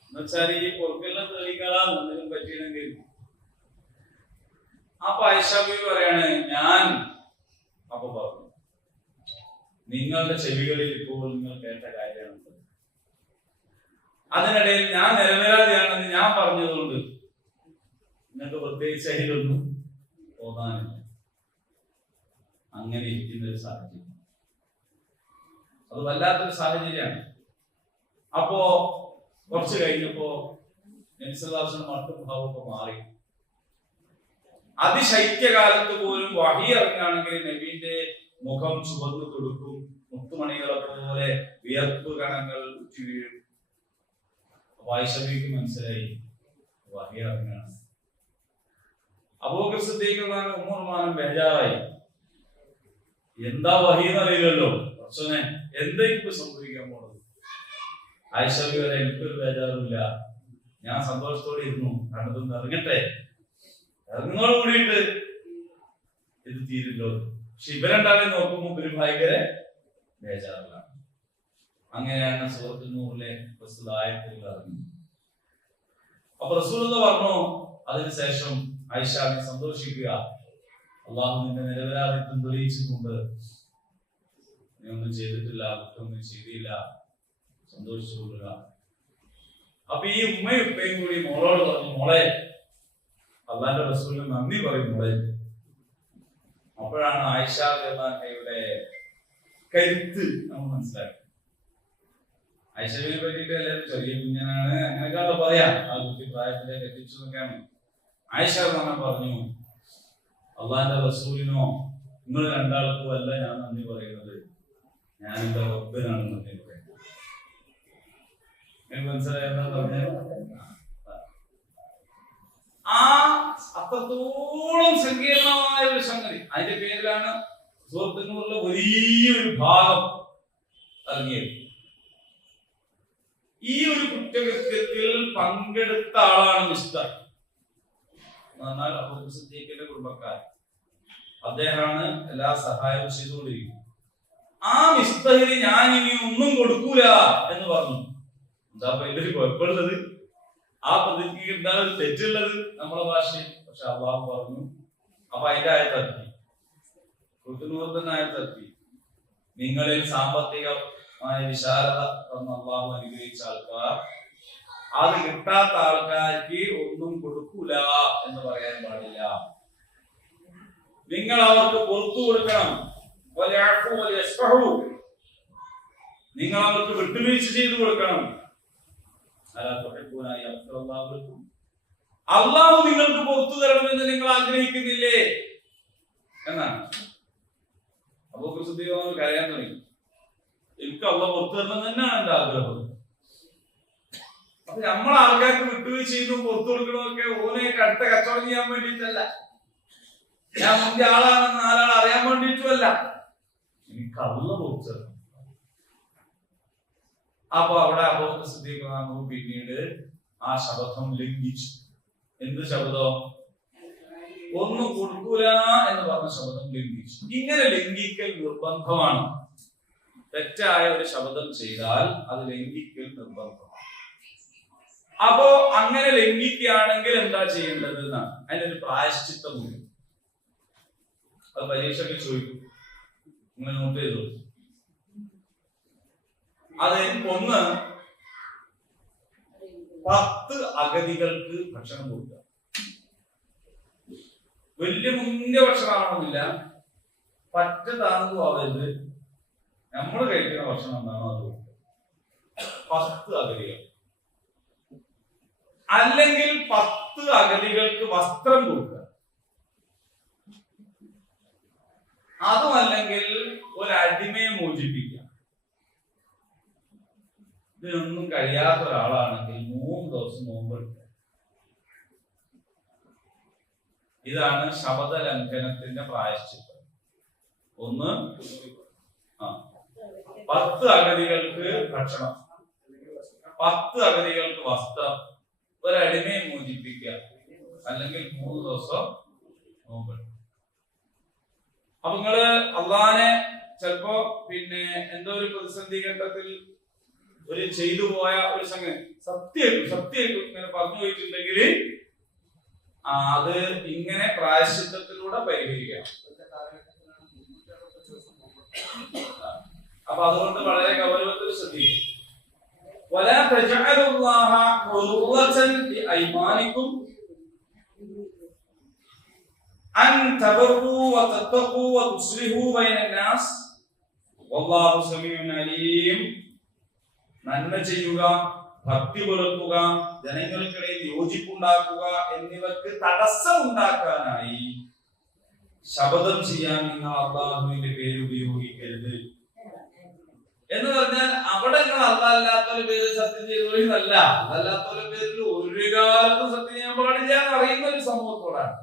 എന്നുവെച്ചാൽ ഈ പൊറുക്കലിനെ തെളിയിക്കാൻ എന്തെങ്കിലും പറ്റിയില്ലെങ്കിൽ. അപ്പൊ ആയിഷ ബീവി പറയാണ്, ഞാൻ അപ്പൊ പറഞ്ഞു, നിങ്ങളുടെ ചെവികളിൽ ഇപ്പോൾ നിങ്ങൾ കേട്ട കാര്യമാണ്. അതിനിടയിൽ ഞാൻ നിരപരാധിയാണെന്ന് ഞാൻ പറഞ്ഞതുകൊണ്ട് നിങ്ങൾക്ക് പ്രത്യേകിച്ച് അതിലൊന്നും തോന്നാനില്ല. അങ്ങനെ ഇരിക്കുന്ന ഒരു സാഹചര്യം, അത് വല്ലാത്തൊരു സാഹചര്യമാണ്. അപ്പോ കുറച്ച് കഴിഞ്ഞപ്പോ നബി സല്ലല്ലാഹു അലൈഹി വസല്ലം മട്ടുഭാവമൊക്കെ മാറി. അതിശൈത്യകാലത്ത് പോലും വഹി ഇറങ്ങുകയാണെങ്കിൽ നബിന്റെ മുഖം ചുവന്നു കൊടുക്കും, മുത്തുമണികളെ പോലെ വിയർപ്പ് കണങ്ങൾ ഉറ്റി വീഴും. ആയിഷയ്ക്ക് മനസ്സിലായി വഹി ഇറങ്ങുകയാണ്. അബൂബക്കർ സിദ്ദീഖ് റളിയല്ലാഹു അൻഹു ഉമ്മറുമാനും ബേജാറായി. എന്താ വഹി എന്നറിയില്ലല്ലോ, പക്ഷേ എന്തെങ്കിലും സംഭവിക്കാൻ പോണത്. ആയിഷ വരെ എനിക്കൊരു ബേജാറുമില്ല, ഞാൻ സന്തോഷത്തോടെ ഇരുന്നു, കണ്ടതൊന്ന് ഇറങ്ങട്ടെ, ഇറങ്ങോട് കൂടിയിട്ട് ഇത് തീരില്ലോ. പക്ഷെ ഇവരുണ്ടാകുന്ന നോക്കുമ്പോൾ ഒരു ഭയങ്കര ബേജാറില്ല. അങ്ങനെയാണ് സൂറത്തുൽ നൂറിലെ ആയത്തിൽ ഇറങ്ങി. അപ്പൊ റസൂലുള്ളാഹി പറഞ്ഞു, അതിനുശേഷം ആയിഷ നീ സന്തോഷിക്കുക, അള്ളാഹു നിന്റെ നിരപരാധിത്വം തെളിയിച്ചിട്ടുണ്ട്, നീ ഒന്നും ചെയ്തിട്ടില്ല, കുറ്റമൊന്നും ചെയ്തില്ല, സന്തോഷിച്ചു കൊള്ളുക. അപ്പൊ ഈ ഉമ്മയും ഉപ്പയും കൂടി മോളോട് പറഞ്ഞു, മോളെ അള്ളാന്റെ റസൂലിന് നന്ദി പറയും മോളെ. അപ്പോഴാണ് ആയിഷ റളിയല്ലാഹു അൻഹയുടെ കരുത്ത് നമ്മൾ മനസ്സിലാക്കി. ഐശ്വര്യനെ പറ്റിയിട്ട് എല്ലാവരും ചെറിയ കുഞ്ഞനാണ് അങ്ങനെയൊക്കെയാണ് പറയാം. ആ കുട്ടി പ്രായത്തിലേക്ക് എത്തിച്ചു എന്നൊക്കെയാണ്. ആയിഷ പറഞ്ഞു, അള്ളാന്റെ റസൂലിനോ നിങ്ങൾ രണ്ടാൾക്കും അല്ല ഞാൻ നന്ദി പറയുന്നത്, ഞാൻ എന്റെ റബ്ബിനാണ് നന്ദി പറയുന്നത്. മനസ്സിലായെന്നാ പറഞ്ഞ ആ അത്രത്തോളം സങ്കീർണമായ ഒരു സംഗതി. അതിന്റെ പേരിലാണ് സുഹൃത്തുക്കളുള്ള വലിയൊരു ഭാഗം ഇറങ്ങിയത്. ഈ ഒരു കുറ്റകൃത്യത്തിൽ പങ്കെടുത്ത ആളാണ് മിസ്തഹ്. എന്നാൽ അബൂബക്കർ സിദ്ദീഖിന്റെ കുടുംബക്കാരൻ, അദ്ദേഹമാണ് എല്ലാ സഹായവും ചെയ്തുകൊണ്ടിരിക്കുന്നത്. ആ മിസ്തഹിന് ഞാൻ ഇനി ഒന്നും കൊടുക്കൂല എന്ന് പറഞ്ഞു. എന്താ വലിയൊരു കുഴപ്പമുള്ളത്? ആ പ്രതിജ്ഞയ്ക്ക് എന്താ ഒരു തെറ്റുള്ളത് നമ്മളെ ഭാഷയിൽ? പക്ഷെ അള്ളാഹു പറഞ്ഞു. അപ്പൊ അതിന്റെ ആയത്തെത്തി, കുറ്റുനൂർത്തന്നെ ആയത്തെത്തി, നിങ്ങളിൽ സാമ്പത്തികമായ വിശാലത തന്ന അള്ളാഹു അനുഗ്രഹിച്ച ആൾക്കാർ അത് കിട്ടാത്ത ആൾക്കാർക്ക് ഒന്നും കൊടുക്കൂല എന്ന് പറയാൻ പാടില്ല. നിങ്ങൾ അവർക്ക് പുറത്തു കൊടുക്കണം. നിങ്ങൾ അവർക്ക് വിട്ടുവീഴ്ച ചെയ്തു കൊടുക്കണം. അള്ളാഹു നിങ്ങൾക്ക് പുറത്തു തരണമെന്ന് നിങ്ങൾ ആഗ്രഹിക്കുന്നില്ലേ എന്നാണ്. അബൂബക്കർ സിദ്ദീഖ് കരയാൻ തുടങ്ങി. എനിക്ക് അള്ളാഹു പുറത്തു തരണം തന്നെയാണ് എന്റെ ആഗ്രഹം. അപ്പൊ നമ്മളെ ആൾക്കാർക്ക് വിട്ടുവീഴ്ച ചെയ്തും പുറത്തു കൊടുക്കണമൊക്കെ ഓനെ അടുത്ത കച്ചവടം ചെയ്യാൻ വേണ്ടിയിട്ടല്ല, ഞാൻ മുന്തിയ ആളാണെന്ന് നാലാൾ അറിയാൻ വേണ്ടിയിട്ടുമല്ല, എനിക്ക് അള്ളാഹു പുറത്തു തരണം. അപ്പൊ അവിടെ അബൂബക്കർ സിദ്ദീഖ് പിന്നീട് ആ ശപഥം ലംഘിച്ചു. എന്ത് ശബ്ദം? ഒന്നും കൊടുക്കൂല എന്ന് പറഞ്ഞ ശബ്ദം ലംഘിച്ചു. ഇങ്ങനെ ലംഘിക്കൽ നിർബന്ധമാണ്. തെറ്റായ ഒരു ശബ്ദം ചെയ്താൽ അത് ലംഘിക്കൽ നിർബന്ധമാണ്. അപ്പോ അങ്ങനെ ലംഘിക്കുകയാണെങ്കിൽ എന്താ ചെയ്യേണ്ടത് എന്നാണ്. അതിനൊരു പ്രായശ്ചിത്തമുണ്ട്. അത് പരീക്ഷയ്ക്ക് ചോദിക്കും, നിങ്ങൾ നോട്ട് ചെയ്തു. അത് ഒന്ന്, 10 അഗതികൾക്ക് ഭക്ഷണം കൊടുക്കുക. വലിയ മുന്തിയ ഭക്ഷണമാണെന്നില്ല, പറ്റ താഴ്ന്നു ആവരുത്, നമ്മൾ കഴിക്കുന്ന ഭക്ഷണം എന്താണോ അത് കൊടുക്കുക. 10 അഗതികൾ. അല്ലെങ്കിൽ 10 അഗതികൾക്ക് വസ്ത്രം കൊടുക്കുക. അതുമല്ലെങ്കിൽ ഒരു അടിമയെ മോചിപ്പിക്കുക. ഇതിനൊന്നും കഴിയാത്ത ഒരാളാണെങ്കിൽ 3 ദിവസം നോമ്പെടുക്കുക. ഇതാണ് ശബദ ലംഘനത്തിന്റെ പ്രായശ്ചിത്തം. ഒന്ന്, 10 അഗതികൾക്ക് ഭക്ഷണം, 10 അഗതികൾക്ക് വസ്ത്രം, ഒരു അടിമയെ മോചിപ്പിക്കുക, അല്ലെങ്കിൽ 3 ദിവസം നോമ്പെടുക്കുക. അപ്പൊ നിങ്ങള് അള്ളാനെ ചിലപ്പോ എന്തോ ഒരു പ്രതിസന്ധി ഘട്ടത്തിൽ ഒരു ചെയ്തു പോയ ഒരു സംഗതി സത്യമായിട്ടും ഇങ്ങനെ പറഞ്ഞു പോയിട്ടുണ്ടെങ്കിൽ അത് ഇങ്ങനെ പ്രായശ്ചിത്തത്തിലൂടെ പരിഹരിക്കാം. അപ്പൊ അതുകൊണ്ട് വളരെ ഗൗരവത്തിൽ ശ്രദ്ധിക്കും. ولا تجعلوا الله عرضة لأيمانكم أن تبروا وتتقوا وتصلحوا بين الناس والله سميع عليم. നന്മ ചെയ്യുക, ഭക്തി പുലർത്തുക, ജനങ്ങൾക്കിടയിൽ യോജിപ്പുണ്ടാക്കുക എന്നിവർക്ക് തടസ്സം ഉണ്ടാക്കാനായി ശപഥം ചെയ്യാൻ നിങ്ങൾ അല്ലാഹുവിന്റെ പേര് ഉപയോഗിക്കരുത് എന്ന് പറഞ്ഞാൽ അവിടെ നിങ്ങൾ അല്ലാത്തവരുടെ പേരിൽ സത്യം ചെയ്തോന്നല്ല. അല്ലാത്തവരുടെ പേരിൽ ഒരു കാലത്തും സത്യം ചെയ്യാൻ പാടില്ല എന്ന് അറിയുന്ന ഒരു സമൂഹത്തോടാണ്.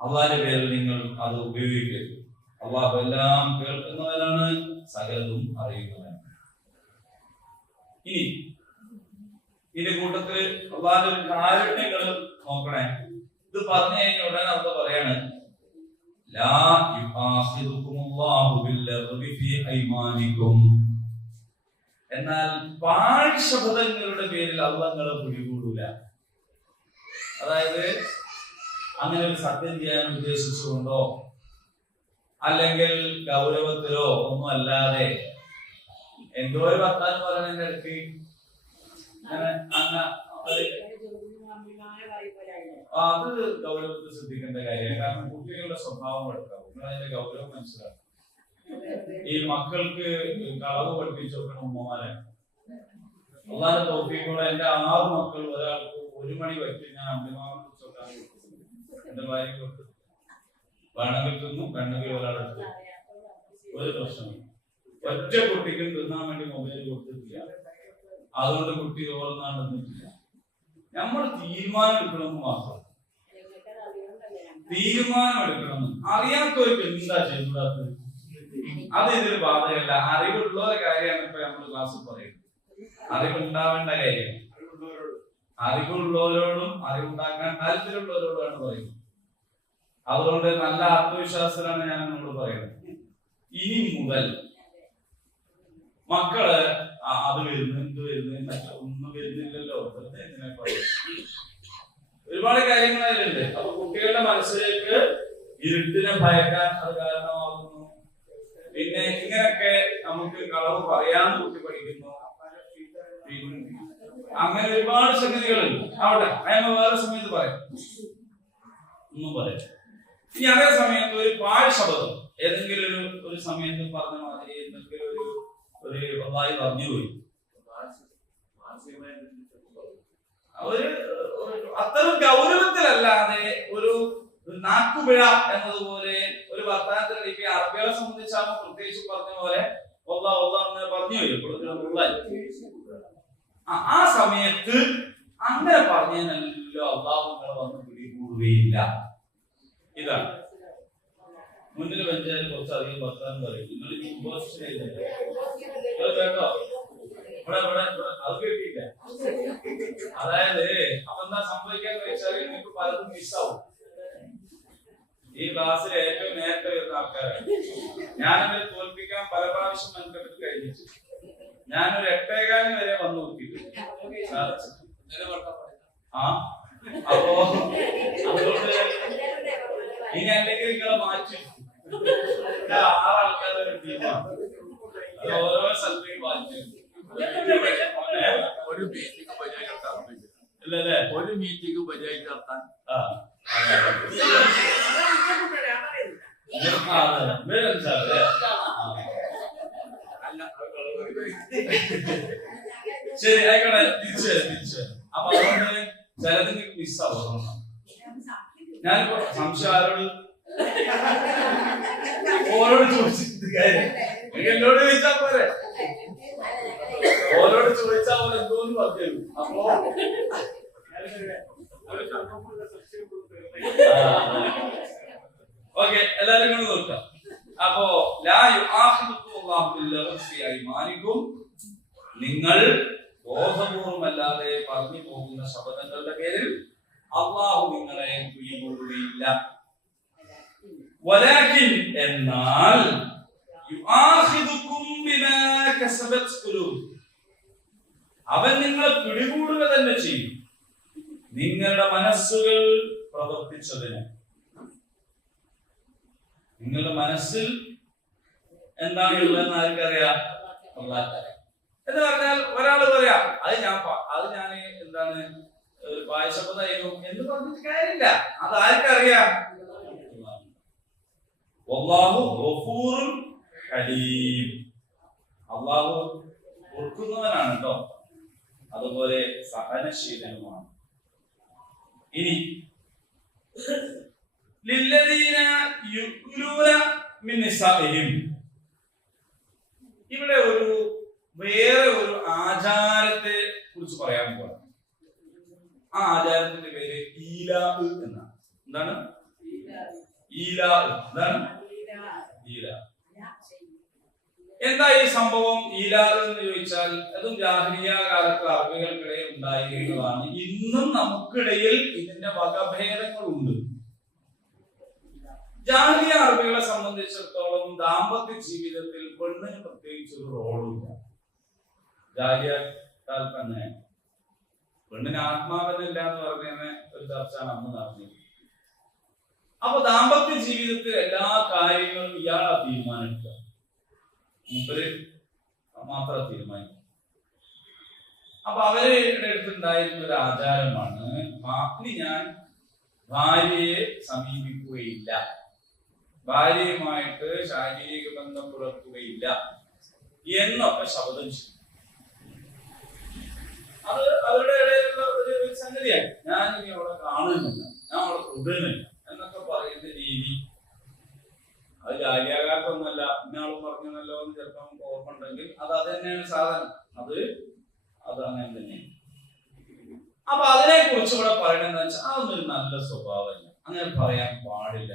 അള്ളാഹിന്റെ പേരിൽ നിങ്ങൾ അത് ഉപയോഗിക്കരുത്. അള്ളാഹു എല്ലാം കേൾക്കുന്നവനാണ്, സകലതും അറിയുന്നവനാണ്. ഇനി ഇതിന്റെ കൂട്ടത്തില് അള്ളാഹിന്റെ ഒരു കാരുണ്യങ്ങൾ നോക്കണേ. ഇത് പറഞ്ഞു കഴിഞ്ഞ ഉടനെ അത് പറയാണ്, ലാ യുആഖിദുകുമുല്ലാഹു ബില്ലഗ്വി ഫീ അയ്മാനികും. എന്നാൽ പാഴ് ശബ്ദങ്ങളുടെ പേരിൽ അല്ലാഹു നിങ്ങളെ പിടികൂടൂല. അതായത് അങ്ങനെ ഒരു സത്യം ചെയ്യാൻ ഉദ്ദേശിച്ചുകൊണ്ടോ അല്ലെങ്കിൽ ഗൗരവത്തിലോ ഒന്നും അല്ലാതെ എന്തോ ഒരു വർത്താനം പറയുന്നതിന്റെ ഇടയ്ക്ക് അത് ഗൗരവത്തിൽ ശ്രദ്ധിക്കേണ്ട കാര്യമാണ്. കാരണം കുട്ടികളുടെ സ്വഭാവം എടുക്കാവും, നിങ്ങൾ അതിന്റെ ഗൗരവം മനസ്സിലാക്കും. ഈ മക്കൾക്ക് കളവ് പഠിപ്പിച്ചു വെക്കണം ഉമ്മമാരെ. അള്ളാന്റെ തൗഫീഖോടെ എന്റെ 6 മക്കൾ ഒരാൾക്ക് 1 മണി വയ്ക്കും. ഞാൻ അമ്പിമാവിനെ കുറിച്ചൊക്കെ എന്റെ ഭാര്യ കൊടുത്തു. വേണമെങ്കിൽ തിന്നും, വേണമെങ്കിൽ ഒരാളെടുത്തു. ഒരു പ്രശ്നമില്ല. ഒറ്റ കുട്ടിക്കും തിന്നാൻ വേണ്ടി മൊബൈൽ കൊടുത്തിട്ടില്ല. അതുകൊണ്ട് കുട്ടി ഓർന്നാണ്ട് നിന്നിട്ടില്ല. നമ്മൾ തീരുമാനം എടുക്കണമെന്ന് മാത്രം. തീരുമാനം എടുക്കണമെന്ന് അറിയാത്തവർക്ക് എന്താ ചെയ്തുകൂടാത്തത്? അത് ഇതിൽ ബാധകമല്ല. അറിവുള്ളവരുടെ കാര്യമാണ് ഇപ്പൊ നമ്മൾ ക്ലാസ്സിൽ പറയുന്നത്. അറിവുണ്ടാവേണ്ട കാര്യം അറിവുള്ളവരോടും അറിവുണ്ടാക്കാൻ താല്പര്യമുള്ളവരോടാണ് പറയുന്നത്. അതുകൊണ്ട് നല്ല ആത്മവിശ്വാസത്തിലാണ് ഞാൻ നിങ്ങളോട് പറയുന്നത്. ഇനി മുതൽ മക്കള് അത് വരുന്നു, ഇത് വരുന്നു, ഒന്നും വരുന്നില്ലല്ലോ, ഒരുപാട് കാര്യങ്ങൾ അതിലുണ്ട്. അപ്പൊ കുട്ടികളുടെ മനസ്സിലേക്ക് ഇരുട്ടിനെ ഭയക്കാൻ അത് കാരണമാകുന്നു. പിന്നെ ഇങ്ങനെയൊക്കെ നമുക്ക് കളവ് പറയാന്ന് കുട്ടി പഠിക്കുന്നു. പിന്നെ അങ്ങനെ ഒരുപാട് സംഗതികളുണ്ട്. അവിടെ അയാൾ വേറെ സമയത്ത് പറയാം, ഒന്നും പറയാം. ഇനി അതേ സമയത്ത് ഒരു പാഴ് ശബ്ദം ഏതെങ്കിലും ഒരു സമയത്ത് പറഞ്ഞ മാതിരി എന്തെങ്കിലും ഒരു വല്ലായി പറഞ്ഞു പോയി, അത്തരം ഗൗരവത്തിലല്ലാതെ ഒരു നാക്കുപിഴ എന്നതുപോലെ ഒരു വർത്തമാനത്തിലേക്ക് അറബികളെ സംബന്ധിച്ചാകുമ്പോൾ പ്രത്യേകിച്ച് പറഞ്ഞ പോലെ പറഞ്ഞു വരും. ആ സമയത്ത് അങ്ങനെ പറഞ്ഞതിനല്ലോ അള്ളാഹു നിങ്ങളെ വന്ന് പിടികൂടുകയില്ല. ഇതാണ് മുന്നിൽ വെച്ചാൽ കുറച്ചധികം വർത്താനം പറയും. നിങ്ങൾ കേട്ടോ, ഇവിടെ അത് കേട്ടില്ല. അതായത് അപ്പൊ എന്താ സംഭവിക്കാന്ന് വെച്ചാൽ നിങ്ങൾക്ക് പലതും മിസ്സാവും. ഈ ക്ലാസ്സിൽ ഏറ്റവും നേരത്തെ വരുന്ന ആൾക്കാരാണ്. ഞാനവരെ തോൽപ്പിക്കാൻ പല പ്രാവശ്യം മെനക്കെട്ട് കഴിഞ്ഞിട്ട് ഞാനൊരു 8:15 വരെ വന്നു നോക്കിയിട്ടുണ്ട്. അപ്പോ അതുകൊണ്ട് ഇനി അല്ലെങ്കിൽ നിങ്ങളെ മാറ്റി 6 ആൾക്കാരുടെ ഒരു ടീമാണ്. ഓരോ സ്ഥലത്തേക്ക് മാറ്റി ഒരു മീറ്റിംഗ് ഇല്ലല്ലേ, ഒരു മീറ്റിംഗ് പഞ്ചായത്ത് നടത്താൻ ശരി, ആയിക്കോട്ടെ. തിരിച്ചു അപ്പൊ അതുകൊണ്ട് ചിലത് നിങ്ങൾക്ക് മിസ്സാവും. ഞാനിപ്പോ സംശയം ഓരോട് ചോദിച്ചിട്ട് കാര്യം എന്നോട് ചോദിച്ചാ പോരെ, ഓരോട് ചോദിച്ചാ പോലെ എന്തോന്ന് പറഞ്ഞു. അപ്പോ ഓക്കെ, എല്ലാരും കൊണ്ട് നോക്കാം. അപ്പോ നിങ്ങൾ ബോധപൂർവമല്ലാതെ പറഞ്ഞു പോകുന്ന ശബ്ദങ്ങളുടെ പേരിൽ അള്ളാഹു നിങ്ങളെ പിടികൂടുകയില്ല. വലാകിൻ എന്നാൽ അവൻ നിങ്ങളെ പിടികൂടുക തന്നെ ചെയ്യും നിങ്ങളുടെ മനസ്സുകൾ പ്രവർത്തിച്ചതിന്. നിങ്ങളുടെ മനസ്സിൽ എന്താണ് ഉള്ളതെന്ന് ആർക്കറിയാം? എന്ന് പറഞ്ഞാൽ ഒരാള് പറയാം അത് ഞാൻ എന്താണ് ഒരു പായസപ്പതായിരുന്നു എന്ന് പറഞ്ഞിട്ട് കാര്യമില്ല. അത് ആർക്കറിയാം? അല്ലാഹു ഗഫൂറുൻ ഹലീം. അല്ലാഹു പൊറുക്കുന്നവനാണ് കേട്ടോ, അതുപോലെ സഹനശീലനുമാണ്. ഇനി ലില്ലദീന യുഖ്ലൂന മിൻ നിസാഇഹിം, ഇവിടെ വേറെ ഒരു ആചാരത്തെ കുറിച്ച് പറയാൻ പോവാണ്. ആ ആചാരത്തിന്റെ പേര് ഈലാഹ് എന്നാണ്. എന്താണ് ഈലാഹ്? എന്താണ് ഈലാഹ്? എന്താ ഈ സംഭവം ഈലാഹ് എന്ന് ചോദിച്ചാൽ അതും ജാഹിലിയ്യ കാലത്ത് അറബികൾക്കിടയിൽ ഉണ്ടായിരുന്നതാണ്. ഇന്നും നമുക്കിടയിൽ ഇതിന്റെ വകഭേദങ്ങളുണ്ട്. ജാഹിലിയ്യ അറബികളെ സംബന്ധിച്ചിടത്തോളം ദാമ്പത്യ ജീവിതത്തിൽ പെണ്ണിന് പ്രത്യേകിച്ച് ഒരു റോളുമില്ല. ജാഹിലിയ്യ കാലത്ത് അങ്ങനെ പെണ്ണിന് ആത്മാവനില്ല എന്ന് പറഞ്ഞ ഒരു ചർച്ചയാണ് അന്ന് നടന്നത്. അപ്പൊ ദാമ്പത്യ ജീവിതത്തിൽ എല്ലാ കാര്യങ്ങളും ഇയാളാ തീരുമാനിക്കുക, മൂപ്പര് മാത്രം തീരുമാനിക്കും. അപ്പൊ അവരുടെ അടുത്തുണ്ടായിരുന്ന ഒരു ആചാരമാണ് ഞാൻ ഭാര്യയെ സമീപിക്കുകയില്ല, ഭാര്യയുമായിട്ട് ശാരീരിക ബന്ധം പുലർത്തുകയില്ല എന്നൊക്കെ ശബ്ദം ചെയ്യും. അത് അവരുടെ ഇടയിലുള്ള ഒരു സംഗതിയാണ്. ഞാൻ ഇനി അവളെ കാണുന്നില്ല, ഞാൻ അവളെ തൊടുന്നില്ല എന്നൊക്കെ പറയുന്ന രീതി അത് ജാലിയാകാർക്കൊന്നുമല്ല. ഇന്നാളും പറഞ്ഞല്ലോ എന്ന് ചിലപ്പം ഓർമ്മ ഉണ്ടെങ്കിൽ അത് തന്നെയാണ് സാധനം. അത് അങ്ങനെ തന്നെയാണ്. അപ്പൊ അതിനെ കുറിച്ച് ഇവിടെ പറയണെന്ന് വെച്ചാൽ അതൊന്നൊരു നല്ല സ്വഭാവമല്ല, അങ്ങനെ പറയാൻ പാടില്ല.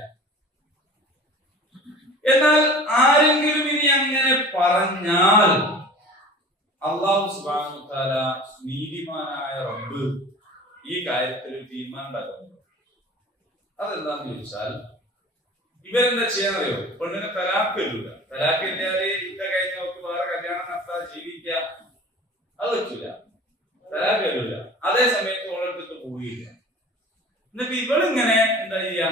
എന്നാൽ ആരെങ്കിലും ഇനി അങ്ങനെ പറഞ്ഞാൽ അല്ലാഹു സുബ്ഹാനഹു വ തആല നീതിമാനായ റബ്ബ് ഈ കാര്യത്തിൽ ഒരു തീരുമാനം ഉണ്ടാക്കുന്നുണ്ട്. അതെന്താന്ന് ചോദിച്ചാൽ ഇവരെന്താ ചെയ്യാന്നറിയോ? പെണ്ണിനെ തലാഖ് ഇല്ല. തലാഖ് ഇല്ലാതെ ഇല്ല കഴിഞ്ഞ അവർക്ക് വേറെ കല്യാണം നടത്താതെ ജീവിക്കാം, അത് പറ്റൂല. തലാഖ് വരില്ല. അതേ സമയത്ത് ഓളെടുത്ത് പോയില്ല. എന്നിട്ട് ഇവളിങ്ങനെ എന്താ ചെയ്യാ,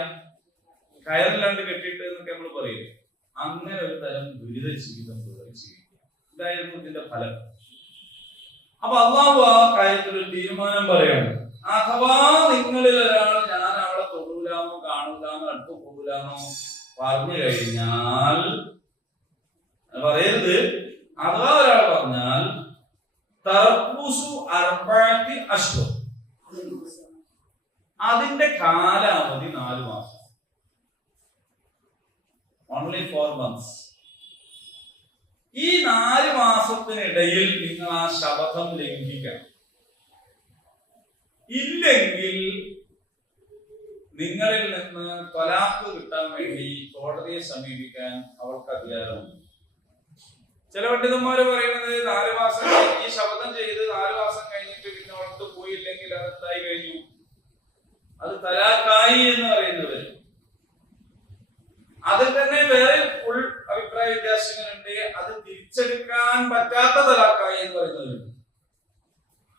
കയറില്ലാണ്ട് കെട്ടിയിട്ട് എന്നൊക്കെ നമ്മൾ പറയില്ലേ, അങ്ങനെ ഒരു തരം ദുരിത ജീവിതം ജീവിക്കുക. ഇതായിരുന്നു ഇതിന്റെ ഫലം. അപ്പൊ അല്ലാഹു ആ കാര്യത്തിൽ ഒരു തീരുമാനം പറയാണ്. അഥവാ നിങ്ങളിൽ ഒരാൾ ഞാൻ അവളെ തൊടൂലാന്നോ കാണൂലാന്നോ അടുത്ത് പോകൂലാന്നോ പറഞ്ഞു കഴിഞ്ഞാൽ, പറയരുത്. അഥവാ ഒരാൾ പറഞ്ഞാൽ അതിന്റെ കാലാവധി 4 മാസം. Only 4 months. ഈ 4 മാസത്തിനിടയിൽ നിങ്ങൾ ആ ശപഥം ലംഘിക്കണം. ഇല്ലെങ്കിൽ നിങ്ങളിൽ നിന്ന് ത്വലാഖ് കിട്ടാൻ വേണ്ടി കോടതിയെ സമീപിക്കാൻ അവൾക്ക് അധികാരമുണ്ട്. ചില പണ്ഡിതന്മാര് പറയുന്നത് 4 മാസം ഈ ശപഥം ചെയ്ത് 4 മാസം കഴിഞ്ഞിട്ട് പിന്നെ അവൾക്ക് പോയില്ലെങ്കിൽ അത് എന്തായി കഴിഞ്ഞു, അത് തലാഖായി എന്ന് പറയുന്നത്. അതിൽ തന്നെ വേറെ ഫുൾ അഭിപ്രായ വ്യത്യാസങ്ങളുണ്ട്. അത് തിരിച്ചെടുക്കാൻ പറ്റാത്ത തലാഖായി എന്ന് പറയുന്നത്,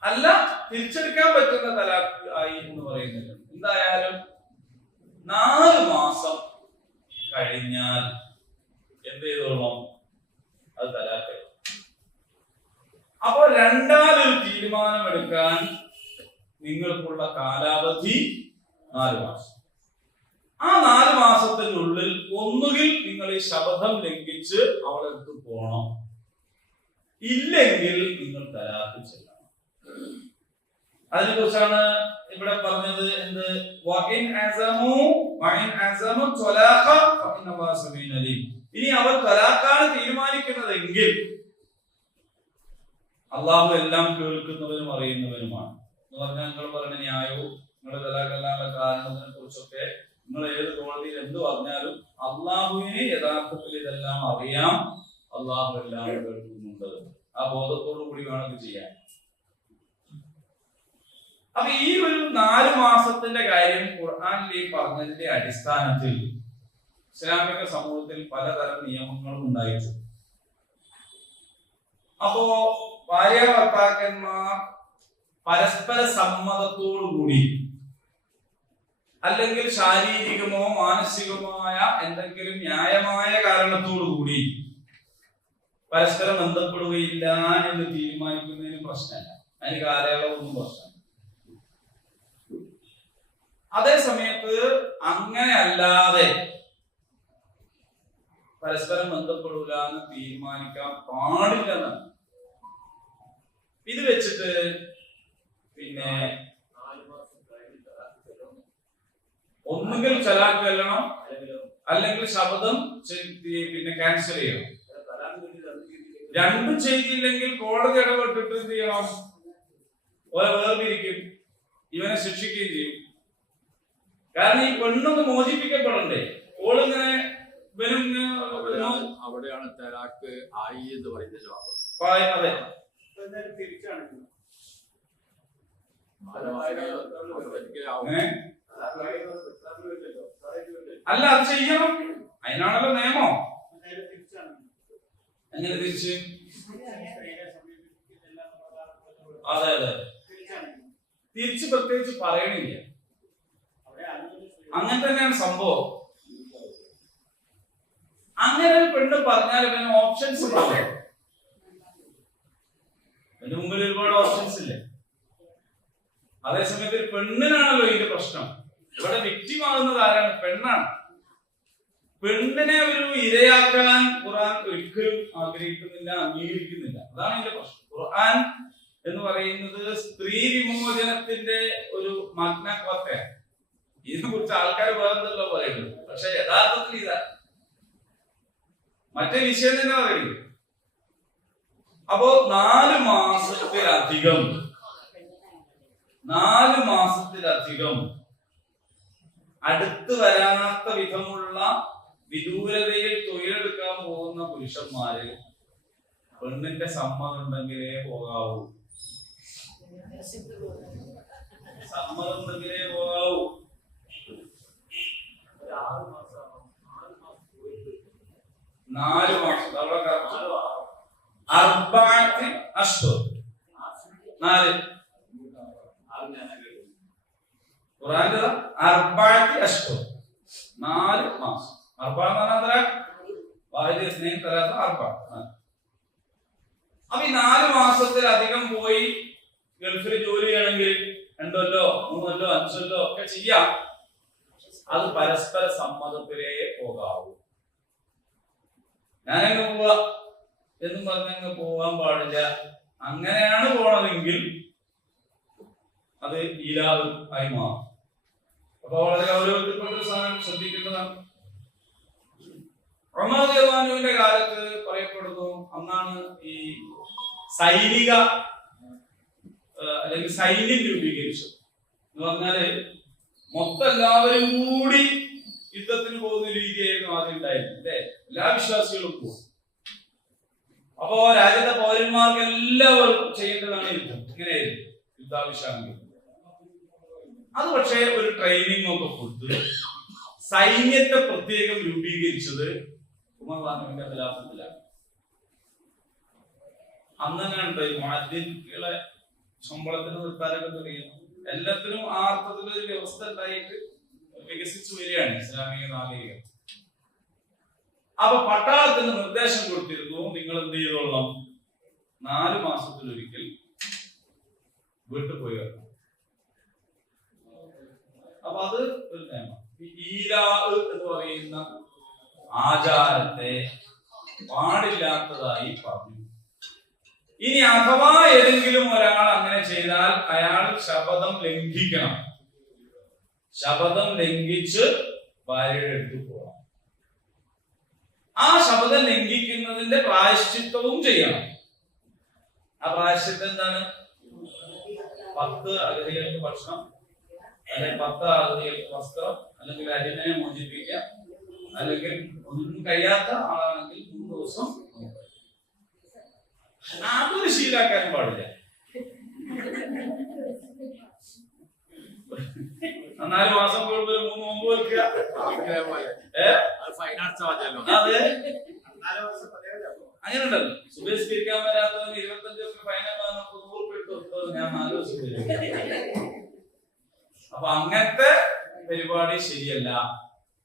അല്ല തിരിച്ചെടുക്കാൻ പറ്റുന്ന തലാഖ് ആയി എന്ന് പറയുന്നത്. എന്തായാലും 4 മാസം കഴിഞ്ഞാൽ എന്ത് ചെയ്തോളണം, അത് തലാഖ്. അപ്പൊ രണ്ടാമതൊരു തീരുമാനം എടുക്കാൻ നിങ്ങൾക്കുള്ള കാലാവധി 4 മാസം. ആ 4 മാസത്തിനുള്ളിൽ ഒന്നുകിൽ നിങ്ങൾ ഈ ശപഥം ലംഘിച്ച് അവളെ അടുത്ത് പോകണം, ഇല്ലെങ്കിൽ നിങ്ങൾ തലാഖ് ചെയ്യണം. അതിനെ കുറിച്ചാണ് ഇവിടെ പറഞ്ഞത്. എന്ത്? ഇനി അവർ തലാഖാണ് തീരുമാനിക്കുന്നതെങ്കിൽ അള്ളാഹു എല്ലാം കേൾക്കുന്നവരും അറിയുന്നവരുമാണ് എന്ന് പറഞ്ഞാൽ, നിങ്ങൾ പറഞ്ഞ ന്യായവും നിങ്ങളുടെ തലാഖല്ലാനുള്ള കാരണത്തിനെ കുറിച്ചൊക്കെ നിങ്ങൾ ഏത് കോടതിയിൽ എന്ത് പറഞ്ഞാലും അള്ളാഹുവിനെ യഥാർത്ഥത്തിൽ ഇതെല്ലാം അറിയാം, അള്ളാഹു എല്ലാം കേൾക്കുന്നുണ്ട്. ആ ബോധത്തോടു കൂടി വേണം ഇത് ചെയ്യാൻ. അപ്പൊ ഈ ഒരു 4 മാസത്തിന്റെ കാര്യം ഖുർആനിൽ ഈ പറഞ്ഞതിന്റെ അടിസ്ഥാനത്തിൽ ഇസ്ലാമിക സമൂഹത്തിൽ പലതരം നിയമങ്ങളും ഉണ്ടായിട്ടുണ്ട്. അപ്പോ ഭാര്യ ഭർത്താക്കന്മാർ പരസ്പര സമ്മതത്തോടുകൂടി അല്ലെങ്കിൽ ശാരീരികമോ മാനസികമായ എന്തെങ്കിലും ന്യായമായ കാരണത്തോടുകൂടി പരസ്പരം ബന്ധപ്പെടുകയില്ല എന്ന് തീരുമാനിക്കുന്നതിന് പ്രശ്നമല്ല, അതിന് കാലയളവൊന്നും പ്രശ്നമല്ല. അതേ സമയത്ത് അങ്ങനെ അല്ലാതെ പരസ്പരം ബന്ധപ്പെടൂല എന്ന് തീരുമാനിക്കാൻ പാടില്ലെന്നാണ്. ഇത് വെച്ചിട്ട് പിന്നെ ഒന്നുകിൽ തലാഖ് ചെല്ലണം, അല്ലെങ്കിൽ ശപഥം പിന്നെ ക്യാൻസൽ ചെയ്യണം. രണ്ടും ചെയ്തില്ലെങ്കിൽ കോടതി ഇടപെട്ടിട്ട് എന്ത് ചെയ്യണം, ഓരോ വേർതിരിക്കും, ഇവനെ ശിക്ഷിക്കുകയും ചെയ്യും. കാരണം ഈ പെണ്ണൊന്ന് മോചിപ്പിക്കപ്പെടണ്ടേ, ഓളിങ്ങനെ അവിടെയാണ് തലാഖ് ആയി എന്ന് പറയുന്നത്. അതെ, അല്ല അത് ചെയ്യണം, അതിനാണല്ലോ നിയമം. എങ്ങനെ തിരിച്ച്? അതെ അതെ, തിരിച്ച് പ്രത്യേകിച്ച് പറയണില്ല, അങ്ങനെ തന്നെയാണ് സംഭവം. അങ്ങനെ ഒരു പെണ്ണ് പറഞ്ഞാൽ പിന്നെ ഓപ്ഷൻസ് ഉണ്ടാവും. എന്റെ മുമ്പിൽ ഒരുപാട് ഓപ്ഷൻസ് ഇല്ലേ. അതേസമയത്ത് ഒരു പെണ്ണിനാണല്ലോ ഇതിന്റെ പ്രശ്നം. ഇവിടെ വിക്ടിം ആകുന്നത് ആരാണ്? പെണ്ണാണ്. പെണ്ണിനെ ഒരു ഇരയാക്കാൻ ഖുർആൻ ഒരിക്കലും ആഗ്രഹിക്കുന്നില്ല, അംഗീകരിക്കുന്നില്ല. അതാണ് ഇതിന്റെ പ്രശ്നം. ഖുർആൻ എന്ന് പറയുന്നത് സ്ത്രീ വിമോചനത്തിന്റെ ഒരു മഗ്നത്വത്തെയാണ്. ഇതിനെ കുറിച്ച് ആൾക്കാർ വേറെന്തല്ലോ പറയുന്നത്, പക്ഷെ യഥാർത്ഥത്തിൽ ഇതാ മറ്റേ വിഷയം തന്നെ പറയുന്നത്. അപ്പോ 4 മാസത്തിലധികം അടുത്ത് വരാത്ത വിധമുള്ള വിദൂരതയിൽ തൊഴിലെടുക്കാൻ പോകുന്ന പുരുഷന്മാര് പെണ്ണിന്റെ സമ്മതം ഉണ്ടെങ്കിലേ പോകാവൂ. സമ്മതം ഉണ്ടെങ്കിലേ പോകാവൂ. 4 മാസം അവിടെ അർബഅത്തി അശ്ഹുർ 4 ഖുർആനിൽ അർബഅത്തി അശ്ഹുർ 4 മാസം. അർബഅ എന്ന് പറഞ്ഞാൽ വാഹിദ് ഇസ്നൈൻ തലാത്ത അർബഅ. അപ്പൊ ഈ 4 മാസത്തിലധികം പോയി ഗൾഫിൽ ജോലി ചെയ്യണമെങ്കിൽ 2 കൊല്ലോ 3 കൊല്ലോ 5 കൊല്ലോ ഒക്കെ ചെയ്യാം. അത് പരസ്പര സമ്മതത്തിലേ പോകാവൂ. ഞാനങ്ങ് പോവാ എന്നും പറഞ്ഞങ്ങ് പോകാൻ പാടില്ല. അങ്ങനെയാണ് പോണതെങ്കിൽ അത് ഇലാഹ് ആയി മാറും. അപ്പൊ വളരെ ഗൗരവത്തിൽപ്പെട്ട സാധനം ശ്രദ്ധിക്കേണ്ടതാണ്. ഉമർ റളിയല്ലാഹുവിന്റെ കാലത്ത് പറയപ്പെടുന്നു, അന്നാണ് ഈ സൈനിക അല്ലെങ്കിൽ സൈന്യം രൂപീകരിച്ചത്. എന്ന് പറഞ്ഞാല് മൊത്തം എല്ലാവരും കൂടി യുദ്ധത്തിന് പോകുന്ന രീതിയായിരുന്നു ആദ്യം ഉണ്ടായിരുന്നത് അല്ലെ. എല്ലാ വിശ്വാസികളും പോകും. അപ്പോ രാജ്യത്തെ പൗരന്മാർക്ക് എല്ലാവരും ചെയ്യേണ്ടതാണ് യുദ്ധം. ഇങ്ങനെയായിരുന്നു യുദ്ധാഭിഷേകം. അത് പക്ഷേ ഒരു ട്രെയിനിങ് ഒക്കെ കൊടുത്ത് സൈന്യത്തെ പ്രത്യേകം രൂപീകരിച്ചത് ഉമർ റളിയല്ലാഹുവിന്റെ ഖിലാഫത്തിലാണ്. അന്ന് തന്നെ ഉണ്ട് ഈ മുഅദ്ദിനുകളെ ശമ്പളത്തിന് നിർത്താനൊക്കെ തുടങ്ങിയത്. എല്ലാത്തിനും ആ അർത്ഥത്തിലൊരു വ്യവസ്ഥ ഉണ്ടായിട്ട് വികസിച്ചു വരികയാണ് ഇസ്ലാമിക നാഗരികം. അപ്പൊ പട്ടാളത്തിന് നിർദ്ദേശം കൊടുത്തിരുന്നു, നിങ്ങൾ എന്ത് ചെയ്തോളണം, 4 മാസത്തിലൊരിക്കൽ വീട്ടിൽ പോയി വരണം. അപ്പൊ അത് ഒരു നിയമം. ഈലാഹ് എന്ന് പറയുന്ന ആചാരത്തെ പാടില്ലാത്തതായി പറഞ്ഞു. ഇനി അഥവാ ഏതെങ്കിലും ഒരാൾ അങ്ങനെ ചെയ്താൽ അയാൾ ശപഥം ലംഘിക്കണം. ശപഥം ലംഘിച്ച് ഭാര്യയുടെ അടുത്ത് പോകണം. ആ ശപഥം ലംഘിക്കുന്നതിന്റെ പ്രായശ്ചിത്തവും ചെയ്യണം. ആ പ്രായശ്ചിത്തം എന്താണ്? 10 അഗതികൾക്ക് ഭക്ഷണം, അല്ലെങ്കിൽ 10 അഗതികൾക്ക് വസ്ത്രം, അല്ലെങ്കിൽ അടിമയെ മോചിപ്പിക്കുക, അല്ലെങ്കിൽ ഒന്നും കഴിയാത്ത ആളാണെങ്കിൽ 3 ദിവസം. അതൊരു ശീലാക്കാനും പാടില്ല. 4 മാസം കൂടുമ്പോൾ 3 നോമ്പ് വെക്കുക. അതെ, അങ്ങനെ ഉണ്ടല്ലോ. സുബഹിസ്കരിക്കാൻ വരാത്തവന് 25 ദിവസം ഫൈനൽ 100 ഇട്ടു. ഞാൻ 4 ദിവസം. അപ്പൊ അങ്ങനത്തെ പരിപാടി ശരിയല്ല.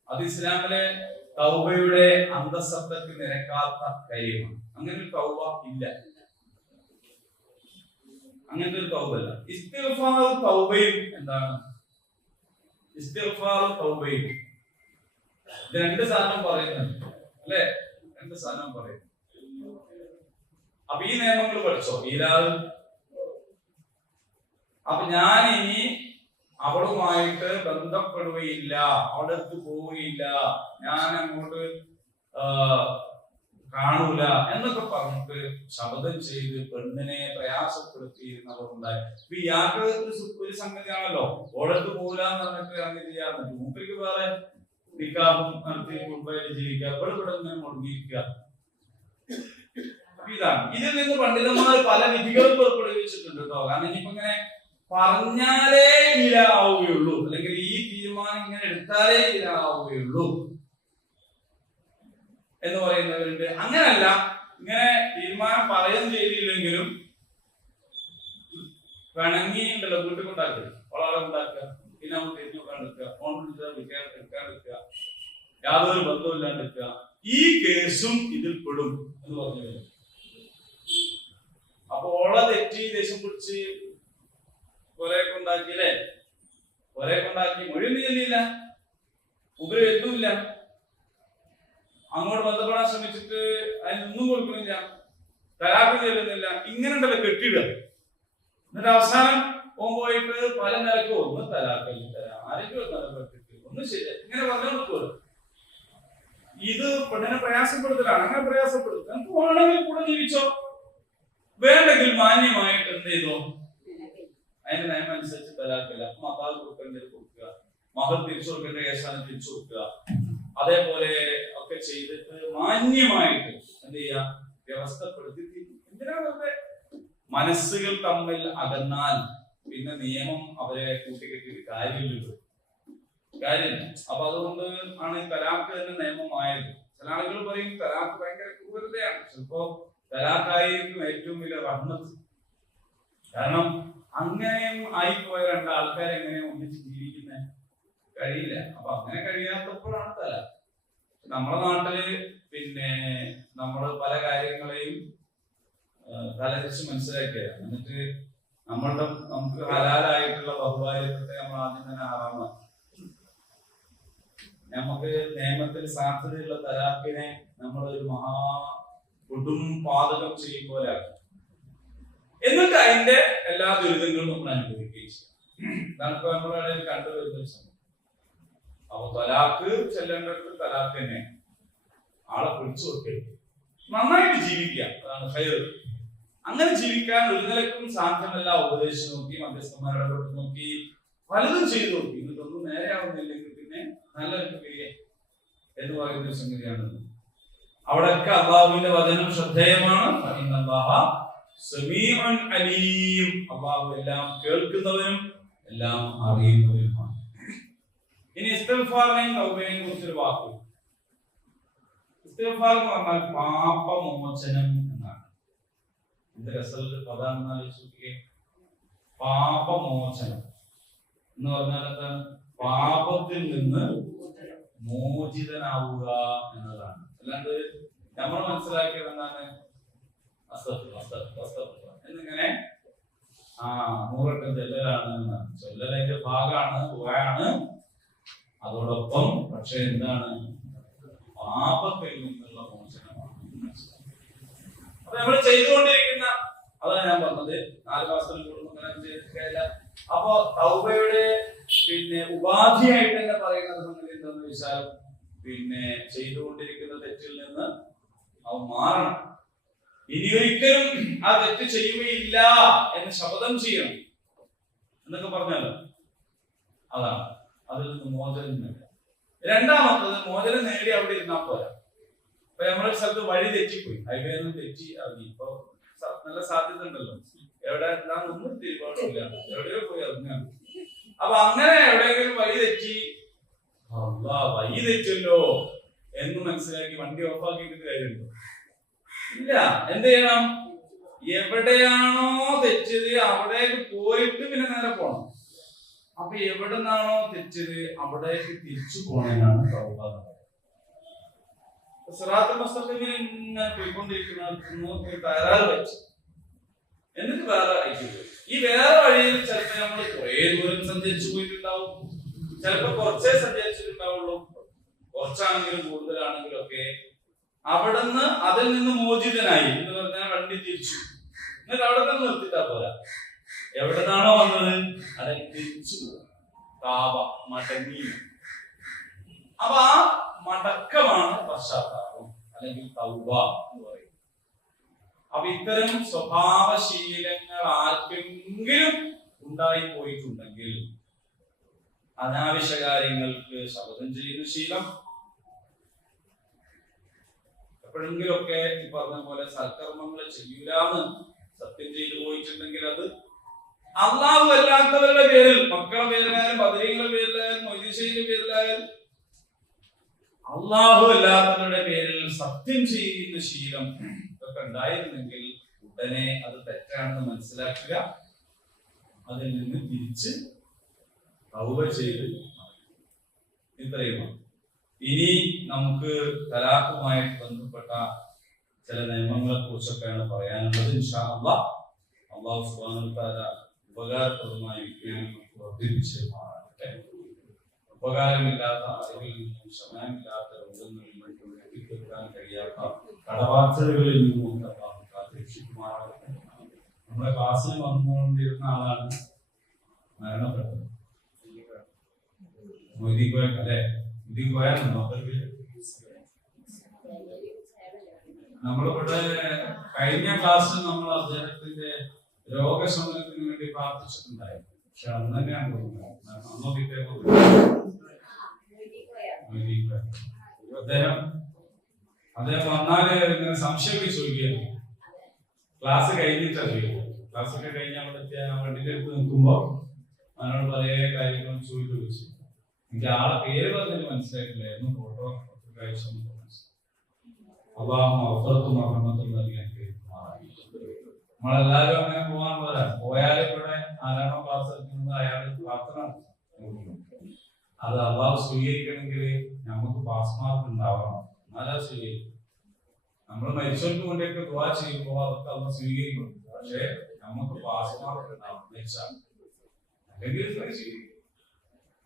അത് ഇസ്ലാമിലെ തൗബയുടെ അന്തസത്തക്ക് നിരക്കാത്ത കാര്യമാണ്. അങ്ങനെ ഒരു തൗബ ഇല്ല. അങ്ങനത്തെ ഒരു തൗബല്ല. ഇസ്തിഗ്ഫാറും തൗബയും എന്താണ്? ഇസ്തിഗ്ഫാറും തൗബയും 2 സാധനം പറയുന്നുണ്ട് അല്ലെ. 2 സാധനം പറയും. അപ്പൊ ഈ നിയമങ്ങൾ പഠിച്ചോ. ഈലാഹ്. അപ്പൊ ഞാൻ ഇനി അവളുമായിട്ട് ബന്ധപ്പെടുകയില്ല, അവളുടെ അടുത്ത് പോവുകയില്ല, ഞാൻ അങ്ങോട്ട് കാണൂല എന്നൊക്കെ പറഞ്ഞിട്ട് ശപഥം ചെയ്ത് പെണ്ണിനെ പ്രയാസപ്പെടുത്തിയിരുന്നവർ ഉണ്ടായി. ഇപ്പൊ ഇയാൾക്ക് ഒരു സംഗതിയാണല്ലോ, ഓടത്ത് പോകില്ലാന്ന് പറഞ്ഞിട്ട് അങ്ങനെ ചെയ്യാറുണ്ട്. മൂപ്പർക്ക് വേറെ നിക്കാഹും നടത്തി കുടുംബമായിട്ട് ജീവിക്കുക, ഇവിടെ ഇങ്ങനെ മുടങ്ങിയിരിക്കുക. ഇതാണ്. ഇതിൽ നിന്ന് പണ്ഡിതന്മാർ പല വിധികളും പുറപ്പെടുവിച്ചിട്ടുണ്ട് കേട്ടോ. കാരണം ഇനിയിപ്പോ ഇങ്ങനെ പറഞ്ഞാലേ ഇലാവുകയുള്ളൂ, അല്ലെങ്കിൽ ഈ തീരുമാനം ഇങ്ങനെ എടുത്താലേ ഇലാവുകയുള്ളൂ എന്ന് പറയുന്നവരുണ്ട്. അങ്ങനല്ല, ഇങ്ങനെ തീരുമാനം പറയുകയും ചെയ്തില്ലെങ്കിലും വേണമെങ്കിണ്ടല്ലോ വീട്ടിൽ കൊണ്ടാക്കുക, ഒരാളെ ഉണ്ടാക്കുക, പിന്നെ അവൻ തിരിഞ്ഞു വെക്കാണ്ടിരിക്കുക, ഫോൺ വിളിച്ചാൽ എടുക്കാണ്ടിരിക്കുക, യാതൊരു ബന്ധവും ഇല്ലാണ്ടിരിക്കുക. ഈ കേസും ഇതിൽ പെടും എന്ന് പറഞ്ഞു. അപ്പൊ ഓളെ തെറ്റി ദേഷ്യം പിടിച്ച് കൊലയൊക്കെ ഉണ്ടാക്കിയില്ലേ, കൊലയൊക്കെ ഉണ്ടാക്കി മൊഴിയൊന്നും ചെല്ലിയില്ല, ഉപരി എത്തുമില്ല, അങ്ങോട്ട് ബന്ധപ്പെടാൻ ശ്രമിച്ചിട്ട് അതിനൊന്നും കൊടുക്കുന്നില്ല, തലാഖ് ചെല്ലുന്നില്ല. ഇങ്ങനെ ഉണ്ടല്ലോ കെട്ടിയിടുക. എന്നിട്ട് അവസാനം ഓൻ പോയിട്ട് പല നിലക്കും ഒന്ന് തലാക്കല്ലി തരാം, ആരെങ്കിലും ഒന്ന് ശരി ഇങ്ങനെ പറഞ്ഞു കൊടുക്കുമല്ലോ. ഇത് പെണ്ണിനെ പ്രയാസപ്പെടുത്തലാണ്. അങ്ങനെ പ്രയാസപ്പെടുത്തും. നമുക്ക് വേണമെങ്കിൽ കൂടെ ജീവിച്ചോ, വേണ്ടെങ്കിൽ മാന്യമായിട്ട് എന്ത് ചെയ്തോ, അതിന്റെ നയം അനുസരിച്ച് തലാക്കില്ല. മതാവ് കൊടുക്കേണ്ടത് കൊടുക്കുക, മകൾ തിരിച്ചു കൊടുക്കേണ്ട കേസാണ് തിരിച്ചു കൊടുക്കുക. അതേപോലെ ഒക്കെ ചെയ്തിട്ട് മാന്യമായിട്ട് എന്ത് ചെയ്യാ, വ്യവസ്ഥപ്പെടുത്തി. എന്തിനാ വെറുതെ മനസ്സുകൾ തമ്മിൽ അകന്നാൽ പിന്നെ നിയമം അവരെ കൂട്ടിക്കെട്ടിയിട്ട് കാര്യമില്ല. അപ്പൊ അതുകൊണ്ട് ആണ് തലാഖ് തന്നെ നിയമമായത്. ചില ആളുകൾ പറയും തലാഖ് ഭയങ്കര ക്രൂരതയാണ്. ചിലപ്പോ തലാഖായിരിക്കും ഏറ്റവും വലിയ റഹ്മത്ത്. കാരണം അങ്ങനെയും ആയിപ്പോയ രണ്ടാൾക്കാർ എങ്ങനെയും ഒന്നിച്ച് ജീവിക്കുന്നത് കഴിയില്ല. അപ്പൊ അങ്ങനെ കഴിയാത്തപ്പോഴാണ് തലാഖ്. നമ്മുടെ നാട്ടില് പിന്നെ നമ്മൾ പല കാര്യങ്ങളെയും തലതിരിച്ച് മനസ്സിലാക്കിയാണ്. എന്നിട്ട് നമുക്ക് ഹലാലായിട്ടുള്ള ബഹുഭാര്യത്തെ നമ്മൾ ആദ്യം തന്നെ ആറാമാക്കി. നമുക്ക് നിയമത്തിൽ സാധ്യതയുള്ള തലാഖിനെ നമ്മളൊരു കൊടും പാതകം ചെയ്യും പോലെ ആക്കി. എന്നിട്ട് അതിന്റെ എല്ലാ ദുരിതങ്ങളും നമ്മൾ അനുഭവിക്കുകയും ചെയ്യും. ഇതാണ് ഇപ്പൊ നമ്മുടെ ഇടയിൽ കണ്ടുവരുന്ന സംഭവം. അപ്പൊ തലാഖ് ചെല്ലേണ്ടത് തലാഖ് തന്നെ, ആളെ പിടിച്ചു കൊടുക്കരുത്, നന്നായിട്ട് ജീവിക്കുക, അതാണ് ഹൈർ. അങ്ങനെ ജീവിക്കാൻ ഒരു നിലക്കും സാധ്യമല്ല. ഉപദേശിച്ച് നോക്കി, മധ്യസ്ഥന്മാരുടെ നോക്കി, പലതും ചെയ്തു നോക്കി, എന്നിട്ടൊന്നും നേരെയാവുന്നില്ലെങ്കിൽ പിന്നെ നല്ലൊരു ക്രിയ എന്ന് പറയുന്ന ഒരു സംഗതിയാണ്. അവിടെയൊക്കെ അള്ളാഹുവിന്റെ വചനം ശ്രദ്ധേയമാണ്. അള്ളാഹു എല്ലാം കേൾക്കുന്നവനും എല്ലാം അറിയുന്നവനുമാണ്. ഇനി ഇസ്തിഗ്ഫാറിനെയും തൗബയെയും കുറിച്ചൊരു വാക്ക്. ഇസ്തിഗ്ഫാർ എന്ന് പറഞ്ഞാൽ പാപമോചനം എന്നാണ്. എന്ത് രസമുള്ള പദാണെന്ന് ആലോചിക്കുക. പാപമോചനം എന്ന് പറഞ്ഞാൽ എന്താണ്? പാപത്തിൽ നിന്ന് മോചിതനാവുക എന്നതാണ്. അല്ലാണ്ട് നമ്മൾ മനസ്സിലാക്കിയത് എന്താണ്? എന്നിങ്ങനെ നൂറൊക്കെ ചൊല്ലലാണ് എന്നാണ്. ചൊല്ലലിന്റെ ഭാഗമാണ്, ദുആയാണ്. അതോടൊപ്പം പക്ഷെ എന്താണ്? പാപത്തിൽ നിന്നുള്ള മോചനമാണ്. അപ്പൊ നമ്മൾ ചെയ്തുകൊണ്ടിരിക്കുന്ന, അതാണ് ഞാൻ പറഞ്ഞത്, 4 മാസത്തിൽ കൂടുതൽ. അപ്പൊ തൗബയുടെ പിന്നെ ഉപാധിയായിട്ട് തന്നെ പറയുന്നത് സംഗതി എന്താണെന്ന് വെച്ചാൽ, പിന്നെ ചെയ്തുകൊണ്ടിരിക്കുന്ന തെറ്റിൽ നിന്ന് അവ മാറണം. ഇനി ഒരിക്കലും ആ തെറ്റ് ചെയ്യുകയില്ല എന്ന് ശപഥം ചെയ്യണം എന്നൊക്കെ പറഞ്ഞല്ലോ. അതാണ് അതിൽ നിന്ന് മോചനം നേടുക. രണ്ടാമത്തത്, മോചനം നേടി അവിടെ ഇരുന്നാൽ പോരാ. ഇപ്പൊ നമ്മളൊരു സ്ഥലത്ത് വഴി തെറ്റിപ്പോയി, ഹൈവേ നിന്ന് തെറ്റി ഇറങ്ങി. ഇപ്പൊ നല്ല സാധ്യത ഉണ്ടല്ലോ, എവിടെ ഒന്നും തീരുമാനമില്ല, എവിടെയോ പോയി ഇറങ്ങാണ്. അപ്പൊ അങ്ങനെ എവിടെയെങ്കിലും വഴി തെറ്റി, വഴി തെറ്റല്ലോ എന്ന് മനസ്സിലാക്കി വണ്ടി ഓഫാക്കിയിട്ട് കാര്യമുണ്ടോ? ഇല്ല. എന്ത് ചെയ്യണം? എവിടെയാണോ തെറ്റത് അവിടേക്ക് പോയിട്ട് പിന്നെ നേരെ പോണം. അപ്പൊ എവിടെ നിന്നാണോ തെറ്റത് അവിടേക്ക് തിരിച്ചു പോകാനാണ് തൗബ. സിറാത്തുൽ മുസ്തഖീമിൽ ഇങ്ങനെ പോയിക്കൊണ്ടിരിക്കുന്ന തയ്യാറ് വെച്ച് എന്നിട്ട് വേറെ അയക്കുന്നത്. ഈ വേറെ വഴിയിൽ ചിലപ്പോ നമ്മൾ കുറെ ദൂരം സഞ്ചരിച്ചു പോയിട്ടുണ്ടാവും, ചിലപ്പോ കുറച്ചേ സഞ്ചരിച്ചിട്ടുണ്ടാവുള്ളൂ, കുറച്ചാണെങ്കിലും കൂടുതലാണെങ്കിലും ഒക്കെ. അവിടുന്ന് അതിൽ നിന്ന് മോചിതനായി എന്ന് പറഞ്ഞാൽ വണ്ടി തിരിച്ചു, എന്നിട്ട് അവിടെ തന്നെ നിർത്തിട്ടാ പോരാ. എവിടെന്നാണോ വന്നത് അതിൽ തിരിച്ചു താപ മടങ്ങി. അപ്പൊ ആ മടക്കമാണ് പശ്ചാത്താപം അല്ലെങ്കിൽ തൗബ എന്ന് പറയുന്നത്. അപ്പൊ ഇത്തരം സ്വഭാവശീലങ്ങൾ ആർക്കെങ്കിലും ഉണ്ടായി പോയിട്ടുണ്ടെങ്കിൽ, അനാവശ്യ കാര്യങ്ങൾക്ക് ശപഥം ചെയ്യുന്ന ശീലം, എപ്പോഴെങ്കിലൊക്കെ ഈ പറഞ്ഞ പോലെ സൽക്കർമ്മങ്ങൾ ചെയ്യൂലാന്ന് സത്യം ചെയ്തു പോയിട്ടുണ്ടെങ്കിൽ, അത് അള്ളാഹു അല്ലാത്തവരുടെ പേരിൽ, മക്കളുടെ പേരിലായാലും ബദരീങ്ങളുടെ പേരിലായാലും മൊയ്തീശയുടെ പേരിലായാലും അള്ളാഹു അല്ലാത്തവരുടെ പേരിൽ സത്യം ചെയ്യുന്ന ശീലം ഒക്കെ ഉണ്ടായിരുന്നെങ്കിൽ ഉടനെ അത് തെറ്റാണെന്ന് മനസ്സിലാക്കുക, അതിൽ നിന്ന് തിരിച്ച് തൗബ ചെയ്ത്. ഇത്രയുമാണ്. ഇനി നമുക്ക് തലാഖുമായിട്ട് ബന്ധപ്പെട്ട ചില നിയമങ്ങളെ കുറിച്ചൊക്കെയാണ് പറയാനുള്ളത്. ഇൻഷാ അല്ലാഹ് അല്ലാഹു സുബ്ഹാനഹു വ തആല ഉപകാരപ്രദമായ വിജ്ഞാനം വർദ്ധിപ്പിച്ച് മാറട്ടെ. ഉപകാരമില്ലാത്ത അറിവിൽ നിന്നും ക്ഷമയില്ലാത്ത രോഗങ്ങളിൽ നിന്നും എത്തിക്കാൻ കഴിയാത്ത കടബാധ്യതകളിൽ നിന്നും കാത്തുരക്ഷിക്കുമാറാകട്ടെ. നമ്മുടെ ക്ലാസ്സിൽ വന്നുകൊണ്ടിരുന്ന ആളാണ് മരണപ്പെട്ടത്. മൊയ്തീൻ കോയ അല്ലെ? മൊയ്തീൻ കോയാണെന്നോ പേര്? നമ്മളിവിടെ കഴിഞ്ഞ ക്ലാസ്സിൽ നമ്മൾ അദ്ദേഹത്തിന്റെ രോഗശമനത്തിന് വേണ്ടി പ്രാർത്ഥിച്ചിട്ടുണ്ടായിരുന്നു. പക്ഷെ അന്ന് തന്നെയാണ് തോന്നുന്നത് അദ്ദേഹം വന്നാല് ഇങ്ങനെ സംശയമൊക്കെ ചോദിക്കുകയാണ്. ക്ലാസ് കഴിഞ്ഞിട്ടാ ചോദിക്കുക. ക്ലാസ് ഒക്കെ കഴിഞ്ഞ് അവിടെ വണ്ടിന്റെ അടുത്ത് നിൽക്കുമ്പോ അവനോട് പല കാര്യങ്ങളും ചോദിച്ചു. എനിക്ക് ആളെ പേര് പറഞ്ഞിട്ട് മനസ്സിലായിട്ടില്ലായിരുന്നു. ഫോട്ടോ കഴിച്ചു നമ്മളെല്ലാരും അങ്ങനെ പോകാൻ പോലെ പോയാലും ഇവിടെ ആരാണോ ക്ലാസ് എടുക്കുന്നത് അയാൾ പ്രാർത്ഥന അത് അള്ളാഹു സ്വീകരിക്കണമെങ്കിൽ നമുക്ക് പാസ് മാർക്ക് ഉണ്ടാവണം. എന്നാലും സ്വീകരിക്കും. നമ്മൾ മരിച്ചവർക്ക് വേണ്ടിയൊക്കെ ദുആ ചെയ്യുമ്പോൾ അതൊക്കെ അള്ള സ്വീകരിക്കും. പക്ഷെ നമുക്ക് പാസ് മാർക്ക് ഉണ്ടാവണം. അല്ലെങ്കിൽ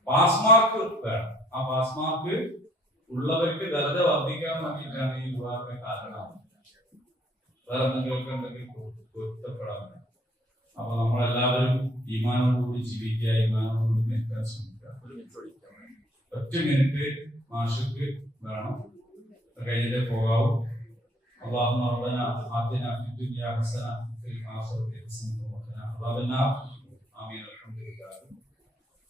പാസ് മാർക്ക് വേണം. ആ പാസ് മാർക്ക് ഉള്ളവർക്ക് ദർജ വർദ്ധിക്കാൻ വേണ്ടിയിട്ടാണ് ഈ ദുആക്ക് കാരണം. വേറെ എന്തെങ്കിലുമൊക്കെ ഉണ്ടെങ്കിൽ പൊരുത്തപ്പെടാൻ. അപ്പൊ നമ്മളെല്ലാവരും ഈമാനോടുകൂടി ജീവിക്കുക, ഈമാനോടുകൂടി നിൽക്കാൻ ശ്രമിക്കുക. ഒറ്റ മിനിറ്റ് മാഷക്ക് വേണം, കഴിഞ്ഞിട്ടേ പോകാവൂ. اللهم ربنا آتنا في الدنيا حسنة وفي الآخرة حسنة وقنا عذاب النار. آمين. الحمد لله.